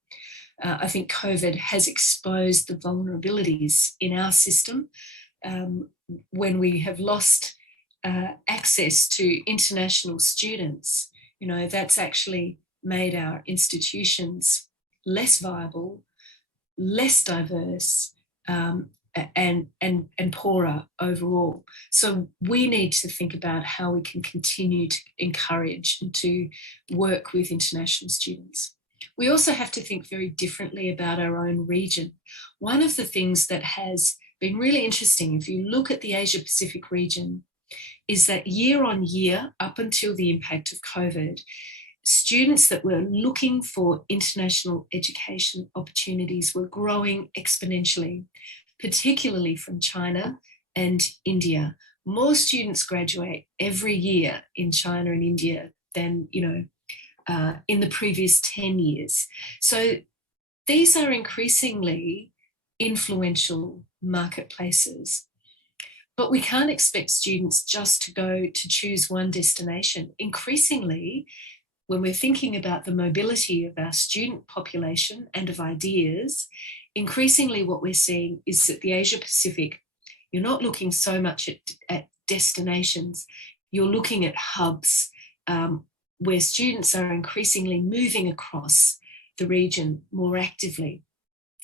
I think COVID has exposed the vulnerabilities in our system when we have lost access to international students. You know, that's actually made our institutions less viable, less diverse, and poorer overall. So we need to think about how we can continue to encourage and to work with international students. We also have to think very differently about our own region. One of the things that has been really interesting, if you look at the Asia Pacific region, is that year on year, up until the impact of COVID, students that were looking for international education opportunities were growing exponentially, particularly from China and India. More students graduate every year in China and India than, in the previous 10 years. So these are increasingly influential marketplaces. But we can't expect students just to go to choose one destination. Increasingly, when we're thinking about the mobility of our student population and of ideas, increasingly what we're seeing is that the Asia Pacific, you're not looking so much at destinations, you're looking at hubs where students are increasingly moving across the region more actively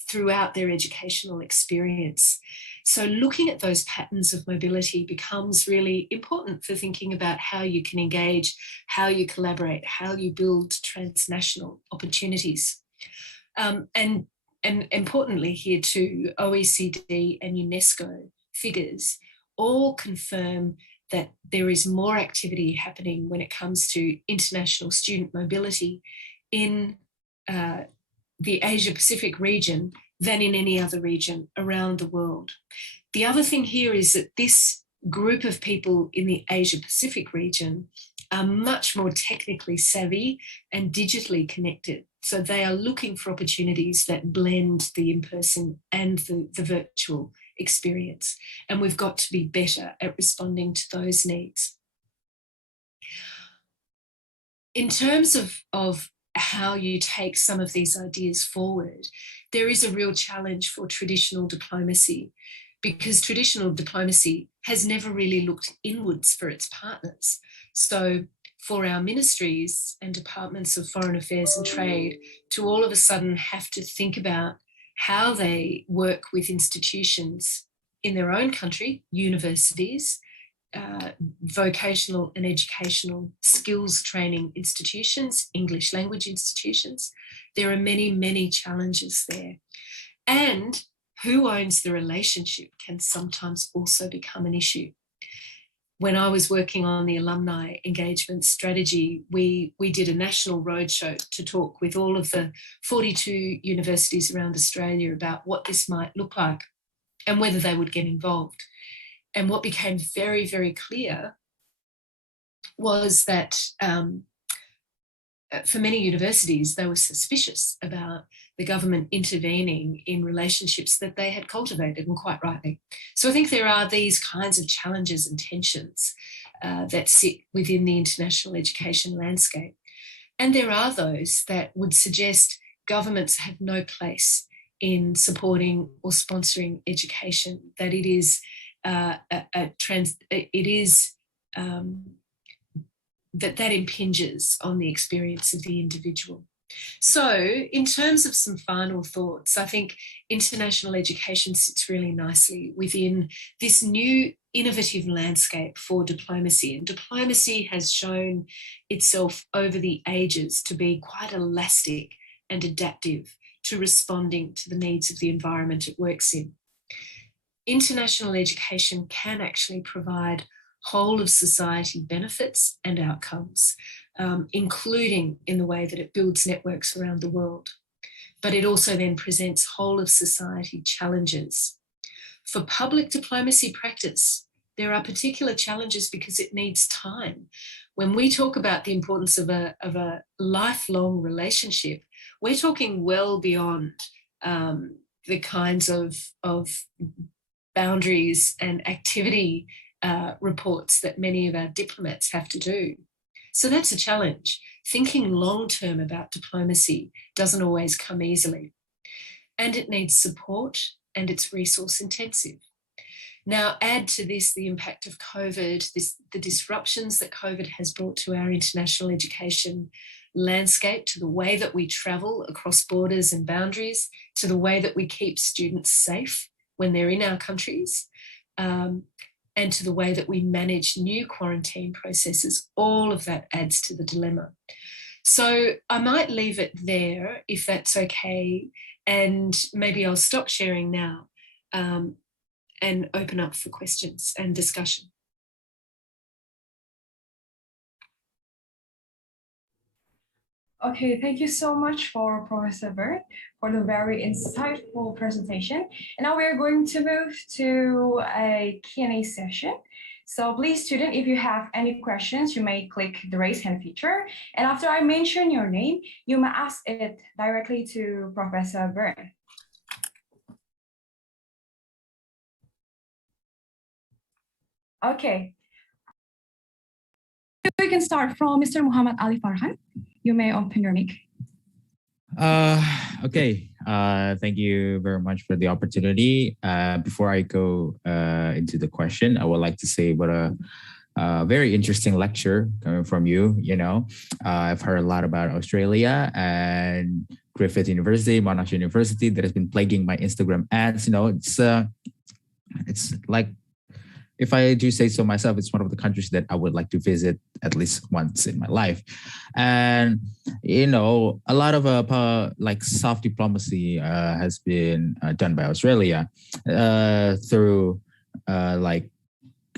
throughout their educational experience. So looking at those patterns of mobility becomes really important for thinking about how you can engage, how you collaborate, how you build transnational opportunities. And importantly here too, OECD and UNESCO figures all confirm that there is more activity happening when it comes to international student mobility in the Asia Pacific region than in any other region around the world. The other thing here is that this group of people in the Asia Pacific region are much more technically savvy and digitally connected. So they are looking for opportunities that blend the in-person and the virtual experience. And we've got to be better at responding to those needs. In terms of how you take some of these ideas forward, there is a real challenge for traditional diplomacy, because traditional diplomacy has never really looked inwards for its partners. So for our ministries and departments of foreign affairs and trade to all of a sudden have to think about how they work with institutions in their own country, universities, vocational and educational skills training institutions, English language institutions. There are many, many challenges there. And who owns the relationship can sometimes also become an issue. When I was working on the alumni engagement strategy, we did a national roadshow to talk with all of the 42 universities around Australia about what this might look like and whether they would get involved. And what became very, very clear was that for many universities, they were suspicious about the government intervening in relationships that they had cultivated, and quite rightly. So I think there are these kinds of challenges and tensions that sit within the international education landscape. And there are those that would suggest governments have no place in supporting or sponsoring education, that it is that impinges on the experience of the individual. So in terms of some final thoughts, I think international education sits really nicely within this new innovative landscape for diplomacy. And diplomacy has shown itself over the ages to be quite elastic and adaptive to responding to the needs of the environment it works in. International education can actually provide whole of society benefits and outcomes, including in the way that it builds networks around the world. But it also then presents whole of society challenges. For public diplomacy practice, there are particular challenges because it needs time. When we talk about the importance of a lifelong relationship, we're talking well beyond the kinds of boundaries and activity reports that many of our diplomats have to do. So that's a challenge. Thinking long-term about diplomacy doesn't always come easily. And it needs support and it's resource intensive. Now add to this the impact of COVID, the disruptions that COVID has brought to our international education landscape, to the way that we travel across borders and boundaries, to the way that we keep students safe when they're in our countries, and to the way that we manage new quarantine processes. All of that adds to the dilemma. So I might leave it there if that's okay, and maybe I'll stop sharing now and open up for questions and discussion. Okay, thank you so much for Professor Byrne for the very insightful presentation. And now we're going to move to a Q&A session. So please, student, if you have any questions, you may click the raise hand feature. And after I mention your name, you may ask it directly to Professor Byrne. Okay. We can start from Mr. Muhammad Ali Farhan. You may open your mic. Okay. Thank you very much for the opportunity. Before I go into the question, I would like to say what a very interesting lecture coming from you. You know, I've heard a lot about Australia and Griffith University, Monash University, that has been plaguing my Instagram ads. You know, it's like, if I do say so myself, it's one of the countries that I would like to visit at least once in my life. And, you know, a lot of like soft diplomacy has been done by Australia through like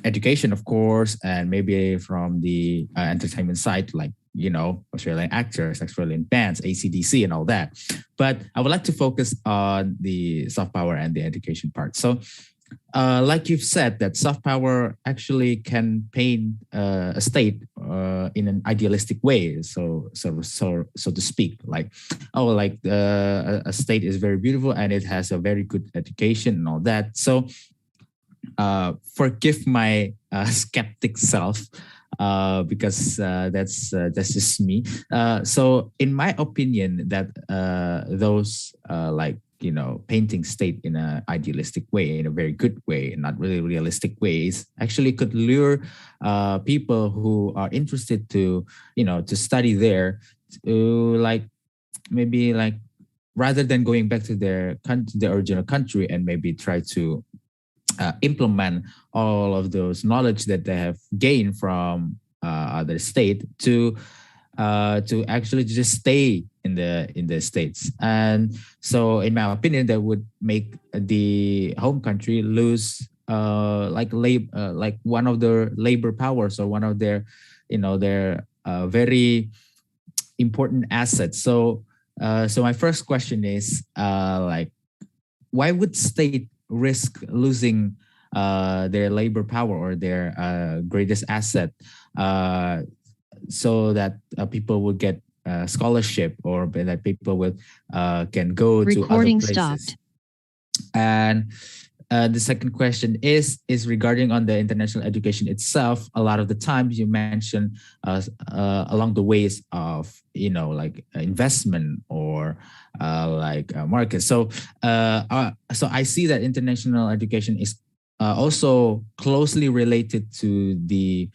education, of course, and maybe from the entertainment side, like, you know, Australian actors, Australian bands, AC/DC and all that. But I would like to focus on the soft power and the education part. So, like you've said, that soft power actually can paint a state in an idealistic way, so to speak. Like, oh, like a state is very beautiful and it has a very good education and all that. So, forgive my skeptic self, because that's just me. So, in my opinion, that those like, you know, painting state in an idealistic way, in a very good way, not really realistic ways, actually could lure people who are interested to, you know, to study there, to like, maybe like, rather than going back to their original country and maybe try to implement all of those knowledge that they have gained from other state to actually just stay in the States. And so, in my opinion, that would make the home country lose like one of their labor powers, or one of their, you know, their very important assets. So my first question is like, why would state risk losing their labor power or their greatest asset, so that people would get scholarship, or that people would can go to other places? Stopped. And the second question is regarding on the international education itself. A lot of the times you mention along the ways of, you know, like investment or like market. So I see that international education is also closely related to the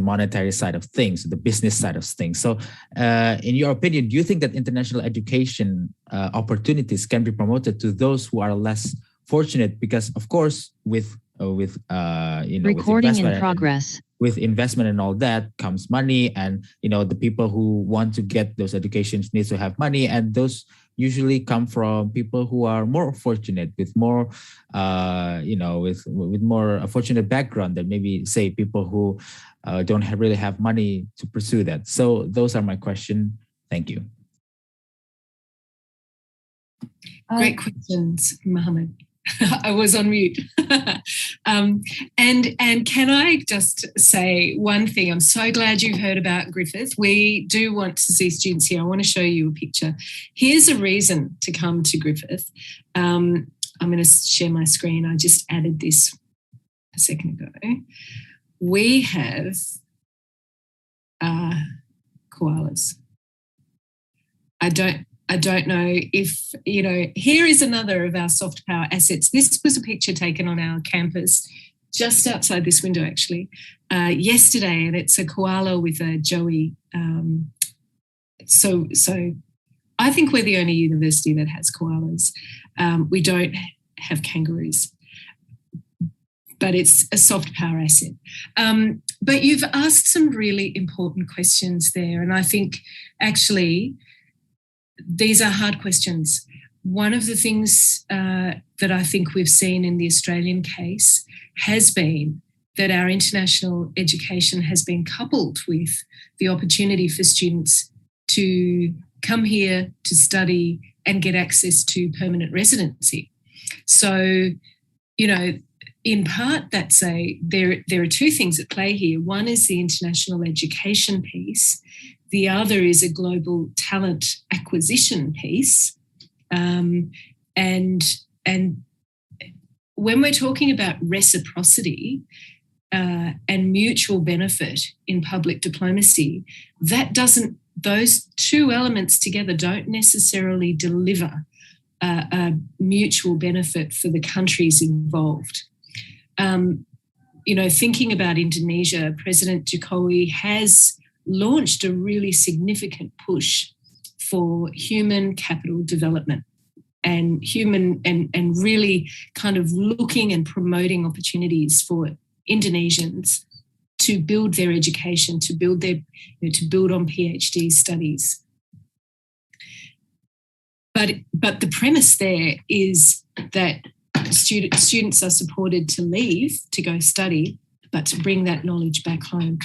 monetary side of things, the business side of things. So, in your opinion, do you think that international education opportunities can be promoted to those who are less fortunate? Because, of course, with Recording in progress. With investment and all that comes money, and the people who want to get those educations need to have money, and those usually come from people who are more fortunate, with more with more a fortunate background than maybe say people who don't really have money to pursue that. So those are my question. Thank you. Great questions, Mohammed. I was on mute. And can I just say one thing? I'm so glad you heard about Griffith. We do want to see students here. I want to show you a picture. Here's a reason to come to Griffith. I'm going to share my screen. I just added this a second ago. We have koalas. I don't know if, here is another of our soft power assets. This was a picture taken on our campus, just outside this window actually, yesterday, and it's a koala with a joey. So I think we're the only university that has koalas. We don't have kangaroos, but it's a soft power asset. But you've asked some really important questions there, and I think actually these are hard questions. One of the things that I think we've seen in the Australian case has been that our international education has been coupled with the opportunity for students to come here to study and get access to permanent residency. So, in part, there are two things at play here. One is the international education piece. The other is a global talent acquisition piece. And when we're talking about reciprocity and mutual benefit in public diplomacy, those two elements together don't necessarily deliver a mutual benefit for the countries involved. Thinking about Indonesia, President Jokowi has launched a really significant push for human capital development and really kind of looking and promoting opportunities for Indonesians to build their education, to build on PhD studies. But the premise there is that students are supported to leave, to go study, but to bring that knowledge back home.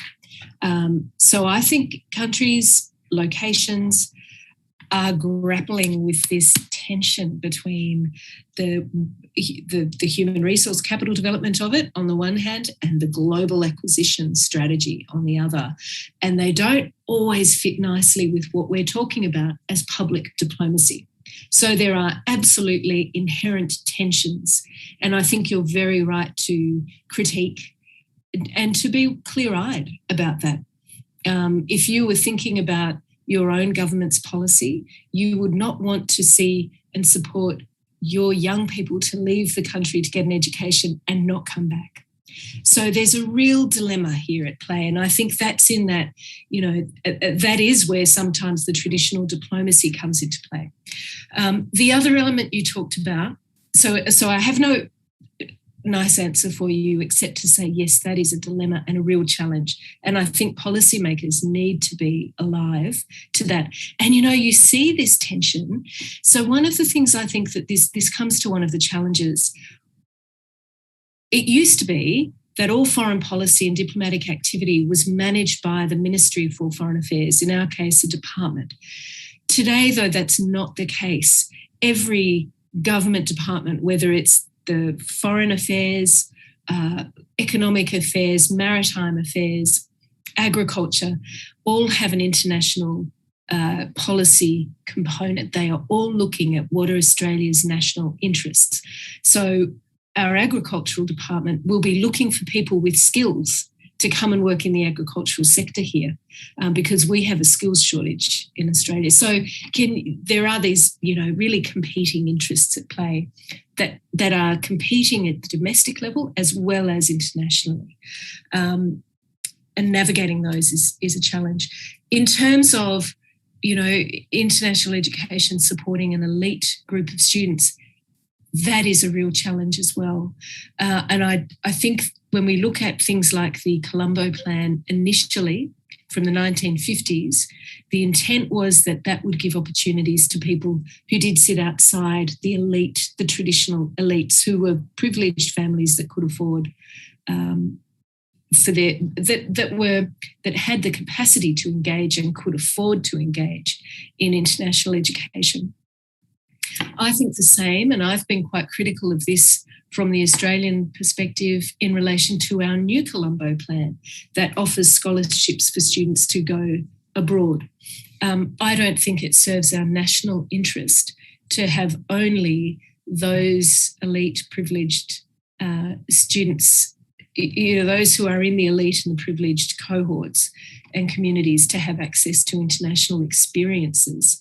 So I think countries, locations are grappling with this tension between the human resource capital development of it on the one hand and the global acquisition strategy on the other. And they don't always fit nicely with what we're talking about as public diplomacy. So there are absolutely inherent tensions. And I think you're very right to critique and to be clear-eyed about that. If you were thinking about your own government's policy, you would not want to see and support your young people to leave the country to get an education and not come back. So there's a real dilemma here at play. And I think that's in that, that is where sometimes the traditional diplomacy comes into play. The other element you talked about, so I have no nice answer for you except to say, yes, that is a dilemma and a real challenge. And I think policymakers need to be alive to that. And, you see this tension. So one of the things I think that this comes to one of the challenges, it used to be that all foreign policy and diplomatic activity was managed by the Ministry for Foreign Affairs, in our case, a department. Today, though, that's not the case. Every government department, whether it's the foreign affairs, economic affairs, maritime affairs, agriculture, all have an international policy component. They are all looking at what are Australia's national interests. So our agricultural department will be looking for people with skills to come and work in the agricultural sector here, because we have a skills shortage in Australia. So there are these, really competing interests at play that are competing at the domestic level as well as internationally. And navigating those is a challenge. In terms of, international education supporting an elite group of students, that is a real challenge as well. And I think when we look at things like the Colombo Plan initially from the 1950s, the intent was that would give opportunities to people who did sit outside the elite, the traditional elites, who were privileged families that could afford that had the capacity to engage and could afford to engage in international education. I think the same, and I've been quite critical of this from the Australian perspective in relation to our new Colombo Plan that offers scholarships for students to go abroad. I don't think it serves our national interest to have only those elite privileged students, those who are in the elite and the privileged cohorts and communities to have access to international experiences.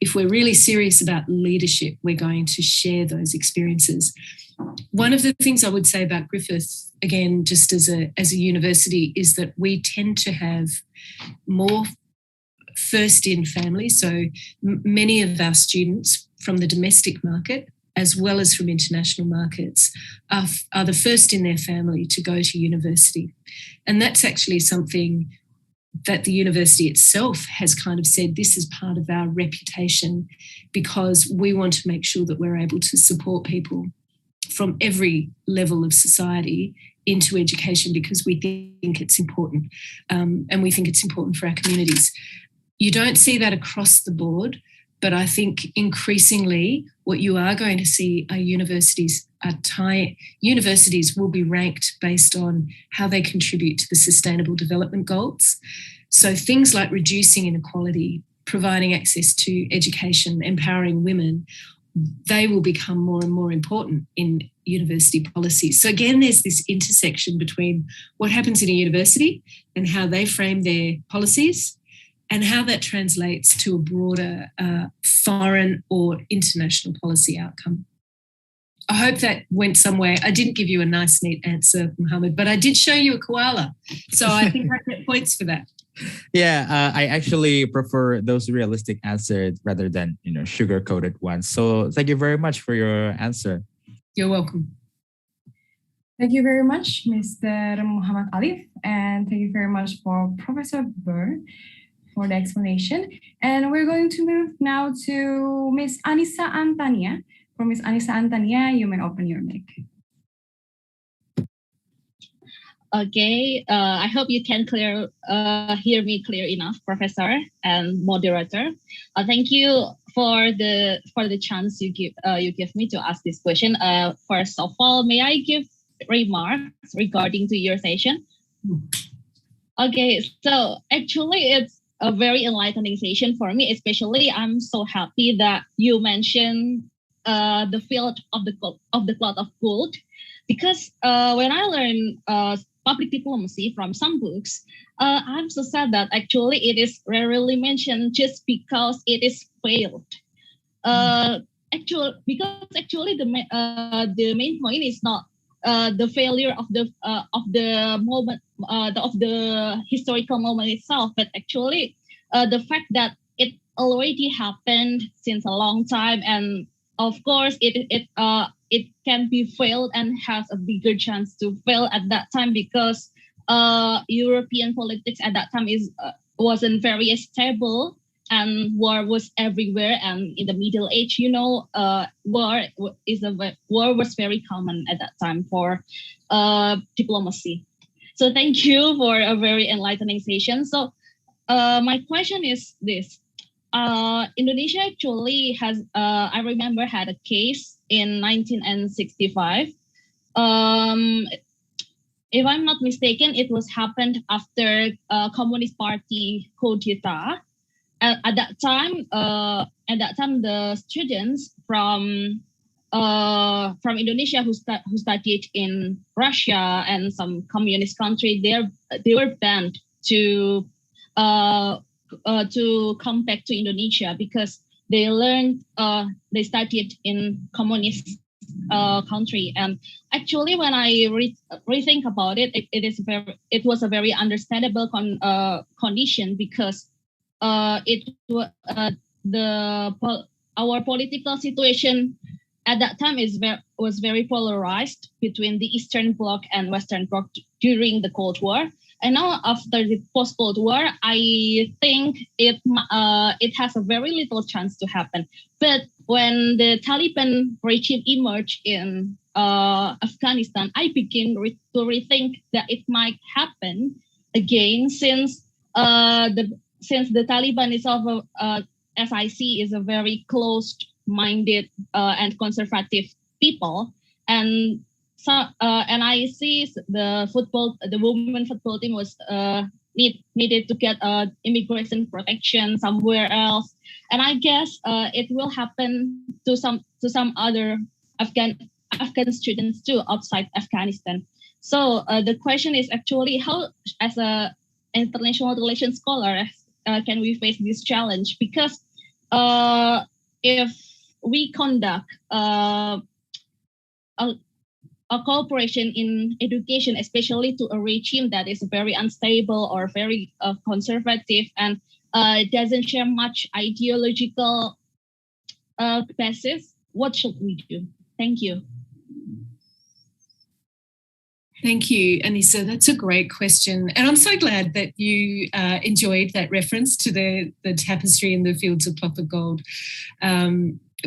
If we're really serious about leadership, we're going to share those experiences. One of the things I would say about Griffith, again, just as a university, is that we tend to have more first-in families. So many of our students from the domestic market, as well as from international markets, are the first in their family to go to university. And that's actually something that the university itself has kind of said, this is part of our reputation, because we want to make sure that we're able to support people from every level of society into education, because we think it's important, and we think it's important for our communities. You don't see that across the board, but I think increasingly what you are going to see are universities will be ranked based on how they contribute to the Sustainable Development Goals. So things like reducing inequality, providing access to education, empowering women, they will become more and more important in university policies. So again, there's this intersection between what happens in a university and how they frame their policies, and how that translates to a broader foreign or international policy outcome. I hope that went somewhere. I didn't give you a nice, neat answer, Mohammed, but I did show you a koala. So I think I get points for that. Yeah, I actually prefer those realistic answers rather than, sugar-coated ones. So thank you very much for your answer. You're welcome. Thank you very much, Mr. Muhammad Alif, and thank you very much for Professor Byrne for the explanation. And we're going to move now to Miss Anissa Antania. For Miss Anissa Antania, you may open your mic. Okay, I hope you can hear me clear enough, Professor and moderator. Thank you for the chance you give me to ask this question. First of all, may I give remarks regarding to your session? Okay, so actually it's a very enlightening session for me. Especially, I'm so happy that you mentioned the field of the cloth of gold, because when I learned public diplomacy from some books, I'm so sad that actually it is rarely mentioned just because it is failed. Actually the main point is not the failure of the moment of the historical moment itself, but actually the fact that it already happened since a long time, and of course it can be failed and has a bigger chance to fail at that time, because European politics at that time wasn't very stable, and war was everywhere. And in the Middle Age, war was very common at that time for diplomacy. So thank you for a very enlightening session. So my question is this. Indonesia actually has, I remember, had a case in 1965. If I'm not mistaken, it was happened after Communist Party coup d'etat. At that time, the students from from Indonesia who studied in Russia and some communist country, they were banned to come back to Indonesia because they learned they studied in communist country. And actually, when I rethink about it, it was a very understandable condition because our political situation at that time was very polarized between the Eastern Bloc and Western Bloc during the Cold War. And now after the post-Cold War, I think it has a very little chance to happen. But when the Taliban regime emerged in Afghanistan, I begin to rethink that it might happen again since the Taliban itself, as I see, is a very closed-minded and conservative people, and I see the women football team was needed to get immigration protection somewhere else, and I guess it will happen to some other Afghan students too outside Afghanistan. So the question is actually how, as a international relations scholar, can we face this challenge? Because if we conduct a cooperation in education, especially to a regime that is very unstable or very conservative and doesn't share much ideological basis, what should we do? Thank you. Thank you, Anissa. That's a great question. And I'm so glad that you enjoyed that reference to the tapestry in the fields of cloth of gold.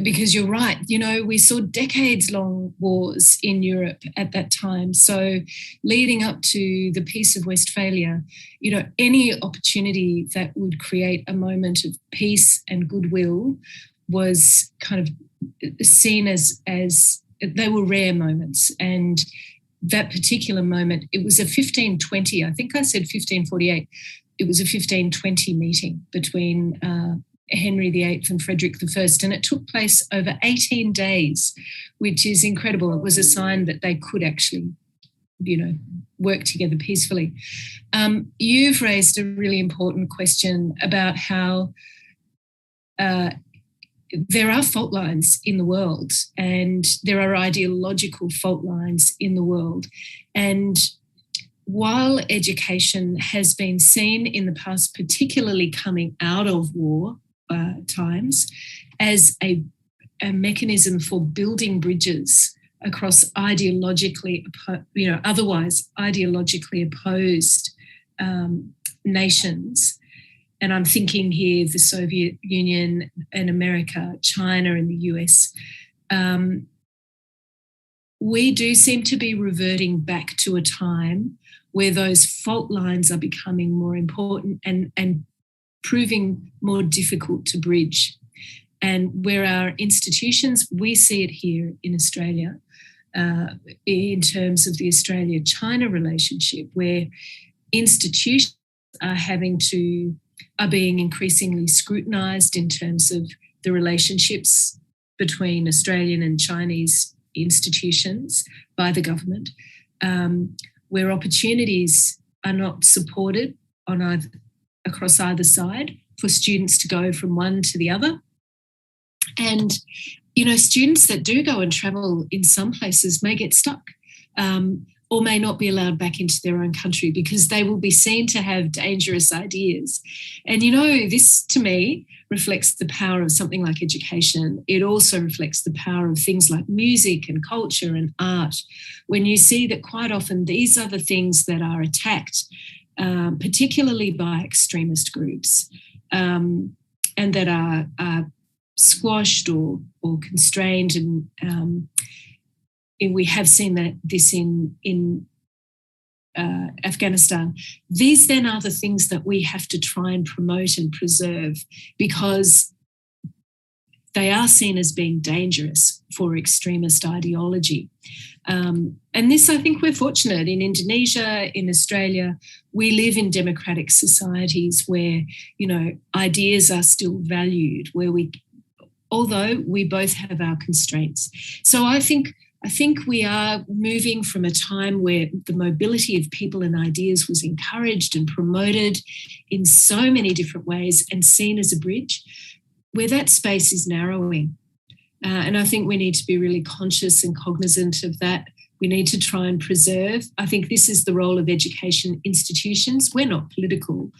Because you're right, we saw decades-long wars in Europe at that time. So leading up to the Peace of Westphalia, any opportunity that would create a moment of peace and goodwill was kind of seen as they were rare moments. And that particular moment, it was a 1520, I think I said 1548, it was a 1520 meeting between Henry VIII and Frederick I, and it took place over 18 days, which is incredible. It was a sign that they could actually, work together peacefully. You've raised a really important question about how there are fault lines in the world, and there are ideological fault lines in the world. And while education has been seen in the past, particularly coming out of war times, as a mechanism for building bridges across ideologically, otherwise ideologically opposed nations. And I'm thinking here the Soviet Union and America, China and the US. We do seem to be reverting back to a time where those fault lines are becoming more important and proving more difficult to bridge. And where our institutions, we see it here in Australia, in terms of the Australia-China relationship, where institutions are being increasingly scrutinised in terms of the relationships between Australian and Chinese institutions by the government, where opportunities are not supported across either side for students to go from one to the other. And, students that do go and travel in some places may get stuck or may not be allowed back into their own country because they will be seen to have dangerous ideas. And, this to me reflects the power of something like education. It also reflects the power of things like music and culture and art, when you see that quite often these are the things that are attacked, particularly by extremist groups, and that are squashed or constrained. And we have seen this in Afghanistan. These then are the things that we have to try and promote and preserve, because they are seen as being dangerous for extremist ideology. And this, I think we're fortunate in Indonesia, in Australia. We live in democratic societies where, ideas are still valued, where although we both have our constraints. So I think we are moving from a time where the mobility of people and ideas was encouraged and promoted in so many different ways and seen as a bridge, where that space is narrowing. And I think we need to be really conscious and cognizant of that. We need to try and preserve. I think this is the role of education institutions. We're not political.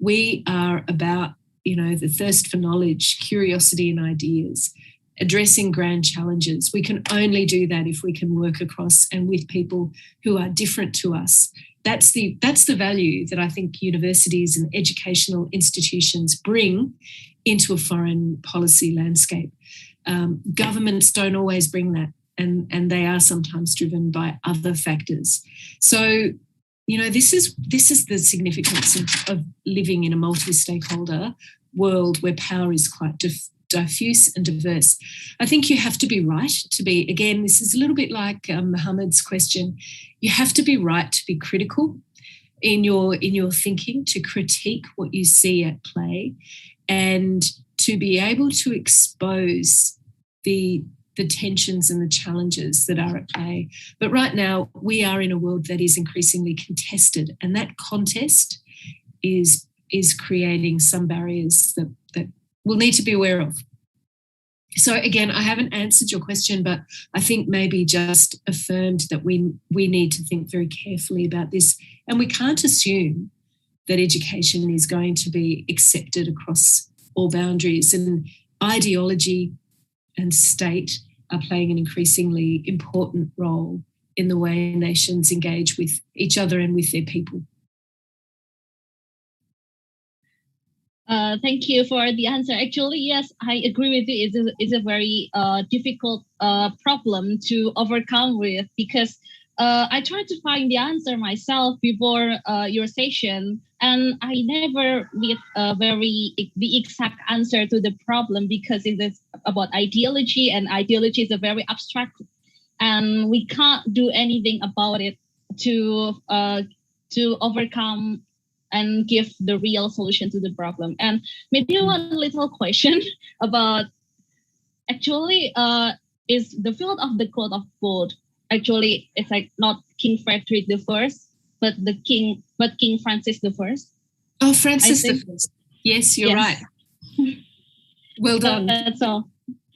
We are about, the thirst for knowledge, curiosity and ideas, addressing grand challenges. We can only do that if we can work across and with people who are different to us. That's the value that I think universities and educational institutions bring into a foreign policy landscape. Governments don't always bring that, and they are sometimes driven by other factors. So, this is the significance of living in a multi-stakeholder world where power is quite diffuse and diverse. I think you have to be right to be, again, this is a little bit like Mohammed's question. You have to be right to be critical in your thinking, to critique what you see at play, and to be able to expose the tensions and the challenges that are at play. But right now, we are in a world that is increasingly contested, and that contest is creating some barriers that we'll need to be aware of. So again, I haven't answered your question, but I think maybe just affirmed that we need to think very carefully about this, and we can't assume that education is going to be accepted across all boundaries, and ideology and state are playing an increasingly important role in the way nations engage with each other and with their people. Thank you for the answer. Actually, yes, I agree with you. It's a very difficult problem to overcome with, because I tried to find the answer myself before your session, and I never get the exact answer to the problem, because it is about ideology, and ideology is a very abstract, and we can't do anything about it to overcome and give the real solution to the problem. And maybe one little question about, actually, is the field of the code of gold, actually, it's like not King Frederick the First, but King Francis the First. Oh, Francis the First. Yes, you're right. Well done. That's all.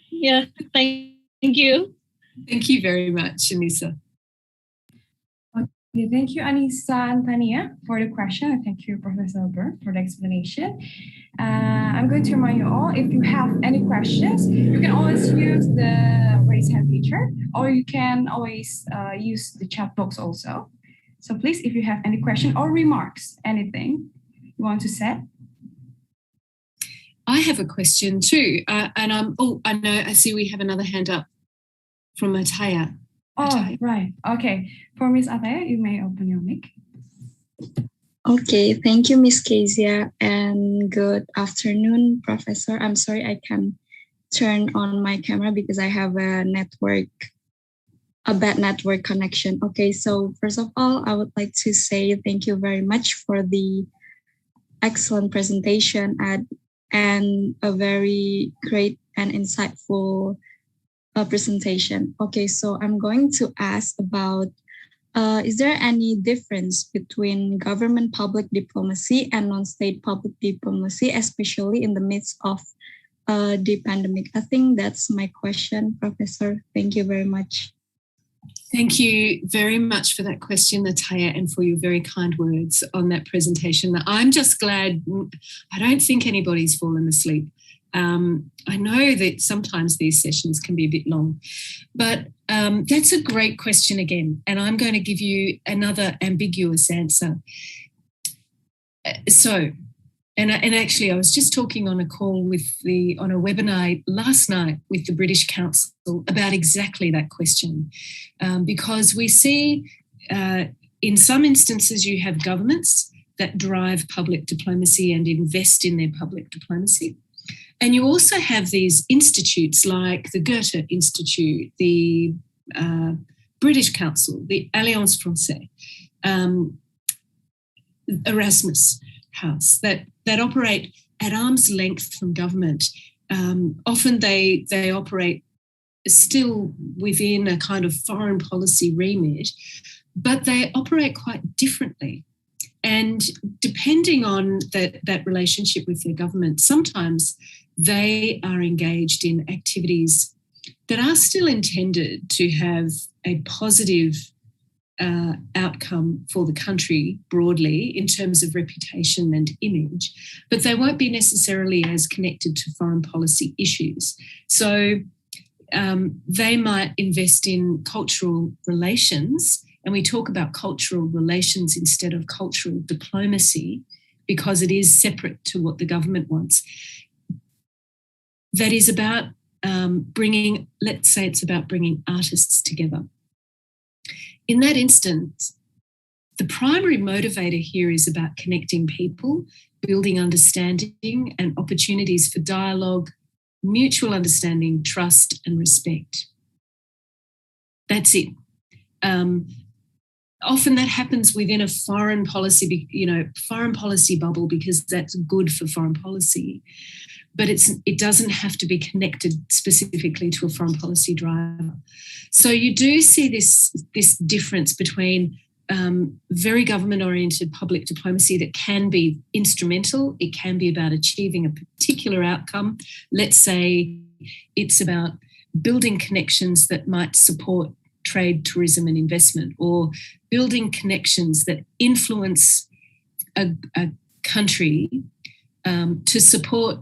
Yeah, thank you. Thank you very much, Anissa. Okay, thank you, Anissa and Tania, for the question, and thank you, Professor Byrne, for the explanation. I'm going to remind you all, if you have any questions, you can always use the raise hand feature, or you can always use the chat box also. So please, if you have any question or remarks, anything you want to say. I have a question too, and I see we have another hand up from Ataya. Oh, right. Okay. For Ms. Ataya, you may open your mic. Okay. Thank you, Ms. Kezia, and good afternoon, Professor. I'm sorry I can't turn on my camera because I have a bad network connection. Okay. So first of all, I would like to say thank you very much for the excellent presentation and a very great and insightful presentation. Okay, so I'm going to ask about, is there any difference between government public diplomacy and non-state public diplomacy, especially in the midst of the pandemic? I think that's my question, Professor. Thank you very much. Thank you very much for that question, Nataya, and for your very kind words on that presentation. I'm just glad, I don't think anybody's fallen asleep. I know that sometimes these sessions can be a bit long, but that's a great question again, and I'm going to give you another ambiguous answer. And actually, I was just talking on a call on a webinar last night with the British Council about exactly that question, because we see in some instances you have governments that drive public diplomacy and invest in their public diplomacy. And you also have these institutes like the Goethe Institute, the British Council, the Alliance Française, Erasmus House, that operate at arm's length from government often they operate still within a kind of foreign policy remit, but they operate quite differently. And depending on that relationship with their government, sometimes they are engaged in activities that are still intended to have a positive outcome for the country broadly in terms of reputation and image, but they won't be necessarily as connected to foreign policy issues. So they might invest in cultural relations, and we talk about cultural relations instead of cultural diplomacy because it is separate to what the government wants. That is about bringing, let's say it's about bringing artists together. In that instance, the primary motivator here is about connecting people, building understanding and opportunities for dialogue, mutual understanding, trust and respect. That's it. Often that happens within a foreign policy, foreign policy bubble because that's good for foreign policy. But it doesn't have to be connected specifically to a foreign policy driver. So you do see this difference between very government-oriented public diplomacy that can be instrumental. It can be about achieving a particular outcome. Let's say it's about building connections that might support trade, tourism and investment, or building connections that influence a country to support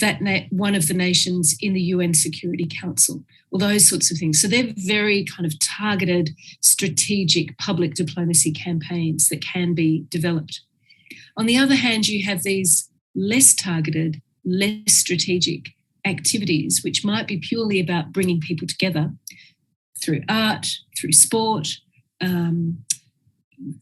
that one of the nations in the UN Security Council, or those sorts of things. So they're very kind of targeted, strategic public diplomacy campaigns that can be developed. On the other hand, you have these less targeted, less strategic activities, which might be purely about bringing people together through art, through sport,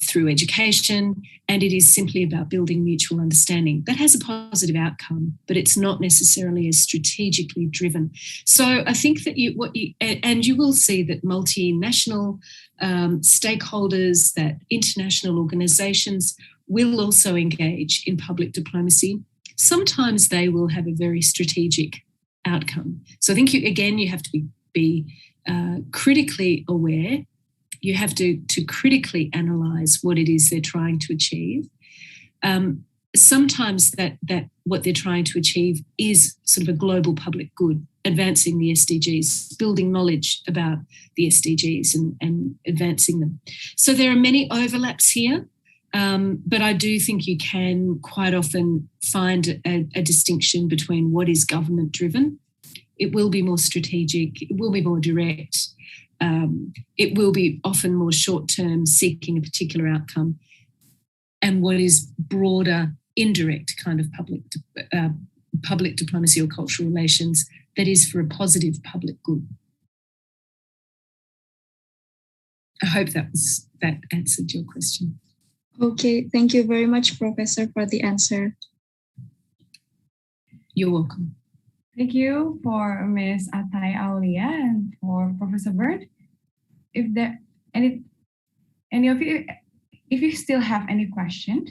through education, and it is simply about building mutual understanding. That has a positive outcome, but it's not necessarily as strategically driven. So I think that you will see that multinational stakeholders, that international organisations will also engage in public diplomacy. Sometimes they will have a very strategic outcome. So I think you have to be critically aware. You have to critically analyse what it is they're trying to achieve. Sometimes that what they're trying to achieve is sort of a global public good, advancing the SDGs, building knowledge about the SDGs and advancing them. So there are many overlaps here, but I do think you can quite often find a distinction between what is government driven. It will be more strategic, it will be more direct. It will be often more short-term, seeking a particular outcome, and what is broader, indirect kind of public diplomacy or cultural relations that is for a positive public good. I hope that answered your question. Okay, thank you very much, Professor, for the answer. You're welcome. Thank you for Ms. Atai Aulia and for Professor Byrne. If there any of you, if you still have any question,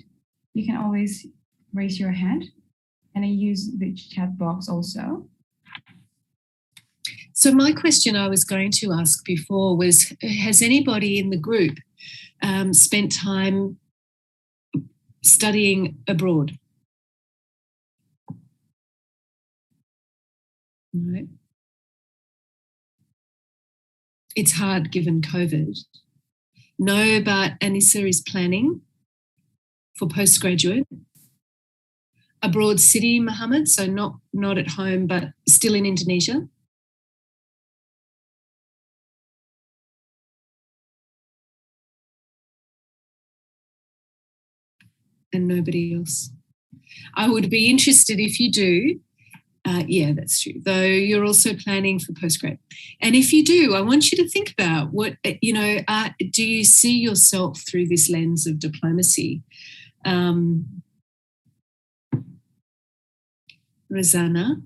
you can always raise your hand, and I use the chat box also. So my question I was going to ask before was, has anybody in the group spent time studying abroad? No. It's hard given COVID. No, but Anissa is planning for postgraduate. Abroad city, Mohammed, so not at home, but still in Indonesia. And nobody else. I would be interested if you do. Yeah, that's true. Though you're also planning for postgrad. And if you do, I want you to think about what, do you see yourself through this lens of diplomacy? Rosanna,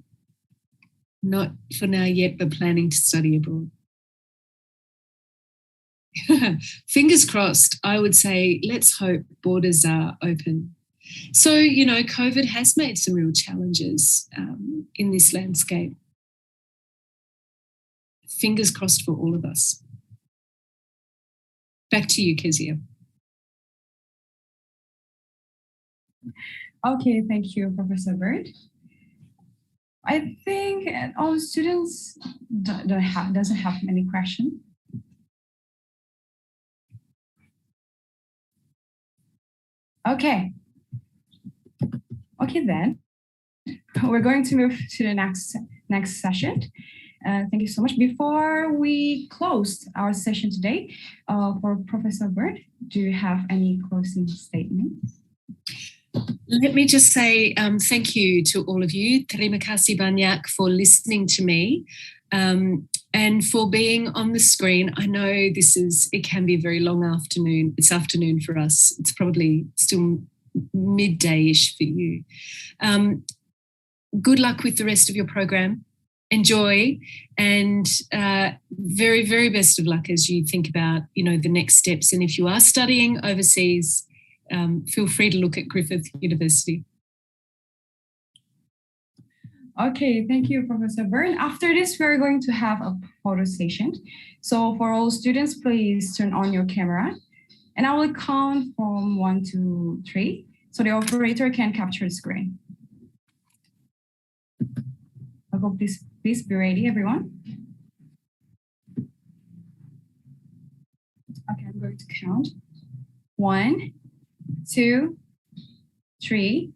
not for now yet, but planning to study abroad. Fingers crossed, I would say, let's hope borders are open. So, you know, COVID has made some real challenges in this landscape. Fingers crossed for all of us. Back to you, Kezia. Okay, thank you, Professor Byrne. I think all students doesn't have any question. Okay. Okay, then we're going to move to the next session. Thank you so much. Before we close our session today, for Professor Byrne, do you have any closing statements? Let me just say thank you to all of you. Terima kasih banyak for listening to me and for being on the screen. I know it can be a very long afternoon. It's afternoon for us. It's probably still midday-ish for you. Good luck with the rest of your program. Enjoy, and very, very best of luck as you think about, you know, the next steps. And if you are studying overseas, feel free to look at Griffith University. Okay, thank you, Professor Byrne. After this, we're going to have a photo session. So for all students, please turn on your camera. And I will count from 1 to 3, so the operator can capture the screen. I hope please be ready, everyone. Okay, I'm going to count. 1, 2, 3.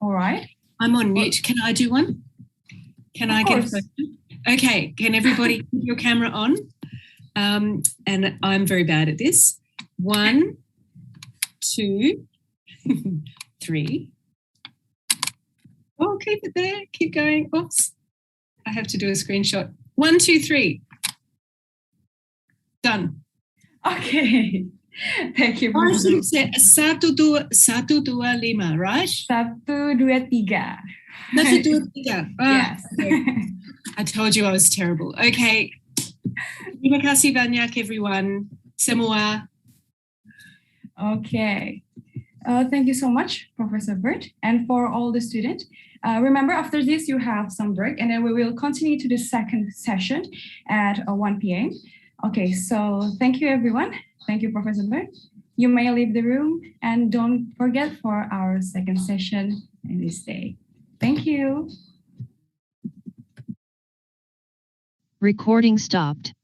All right. I'm on mute. Can I do one? Can I get a question? Okay, can everybody keep your camera on? And I'm very bad at this. 1, 2, 3. Oh, keep it there. Keep going. Oops. I have to do a screenshot. 1, 2, 3. Done. Okay. Thank you. Ours said 1, 2, 5, right? 1, 2, 3. 1, 2, 3. Yes. I told you I was terrible. Okay. Terima kasih banyak, everyone. Semua. Okay. Thank you so much, Professor Byrne. And for all the students, remember after this you have some break, and then we will continue to the second session at 1 p.m. Okay, so thank you, everyone. Thank you, Professor Byrne. You may leave the room, and don't forget for our second session in this day. Thank you. Recording stopped.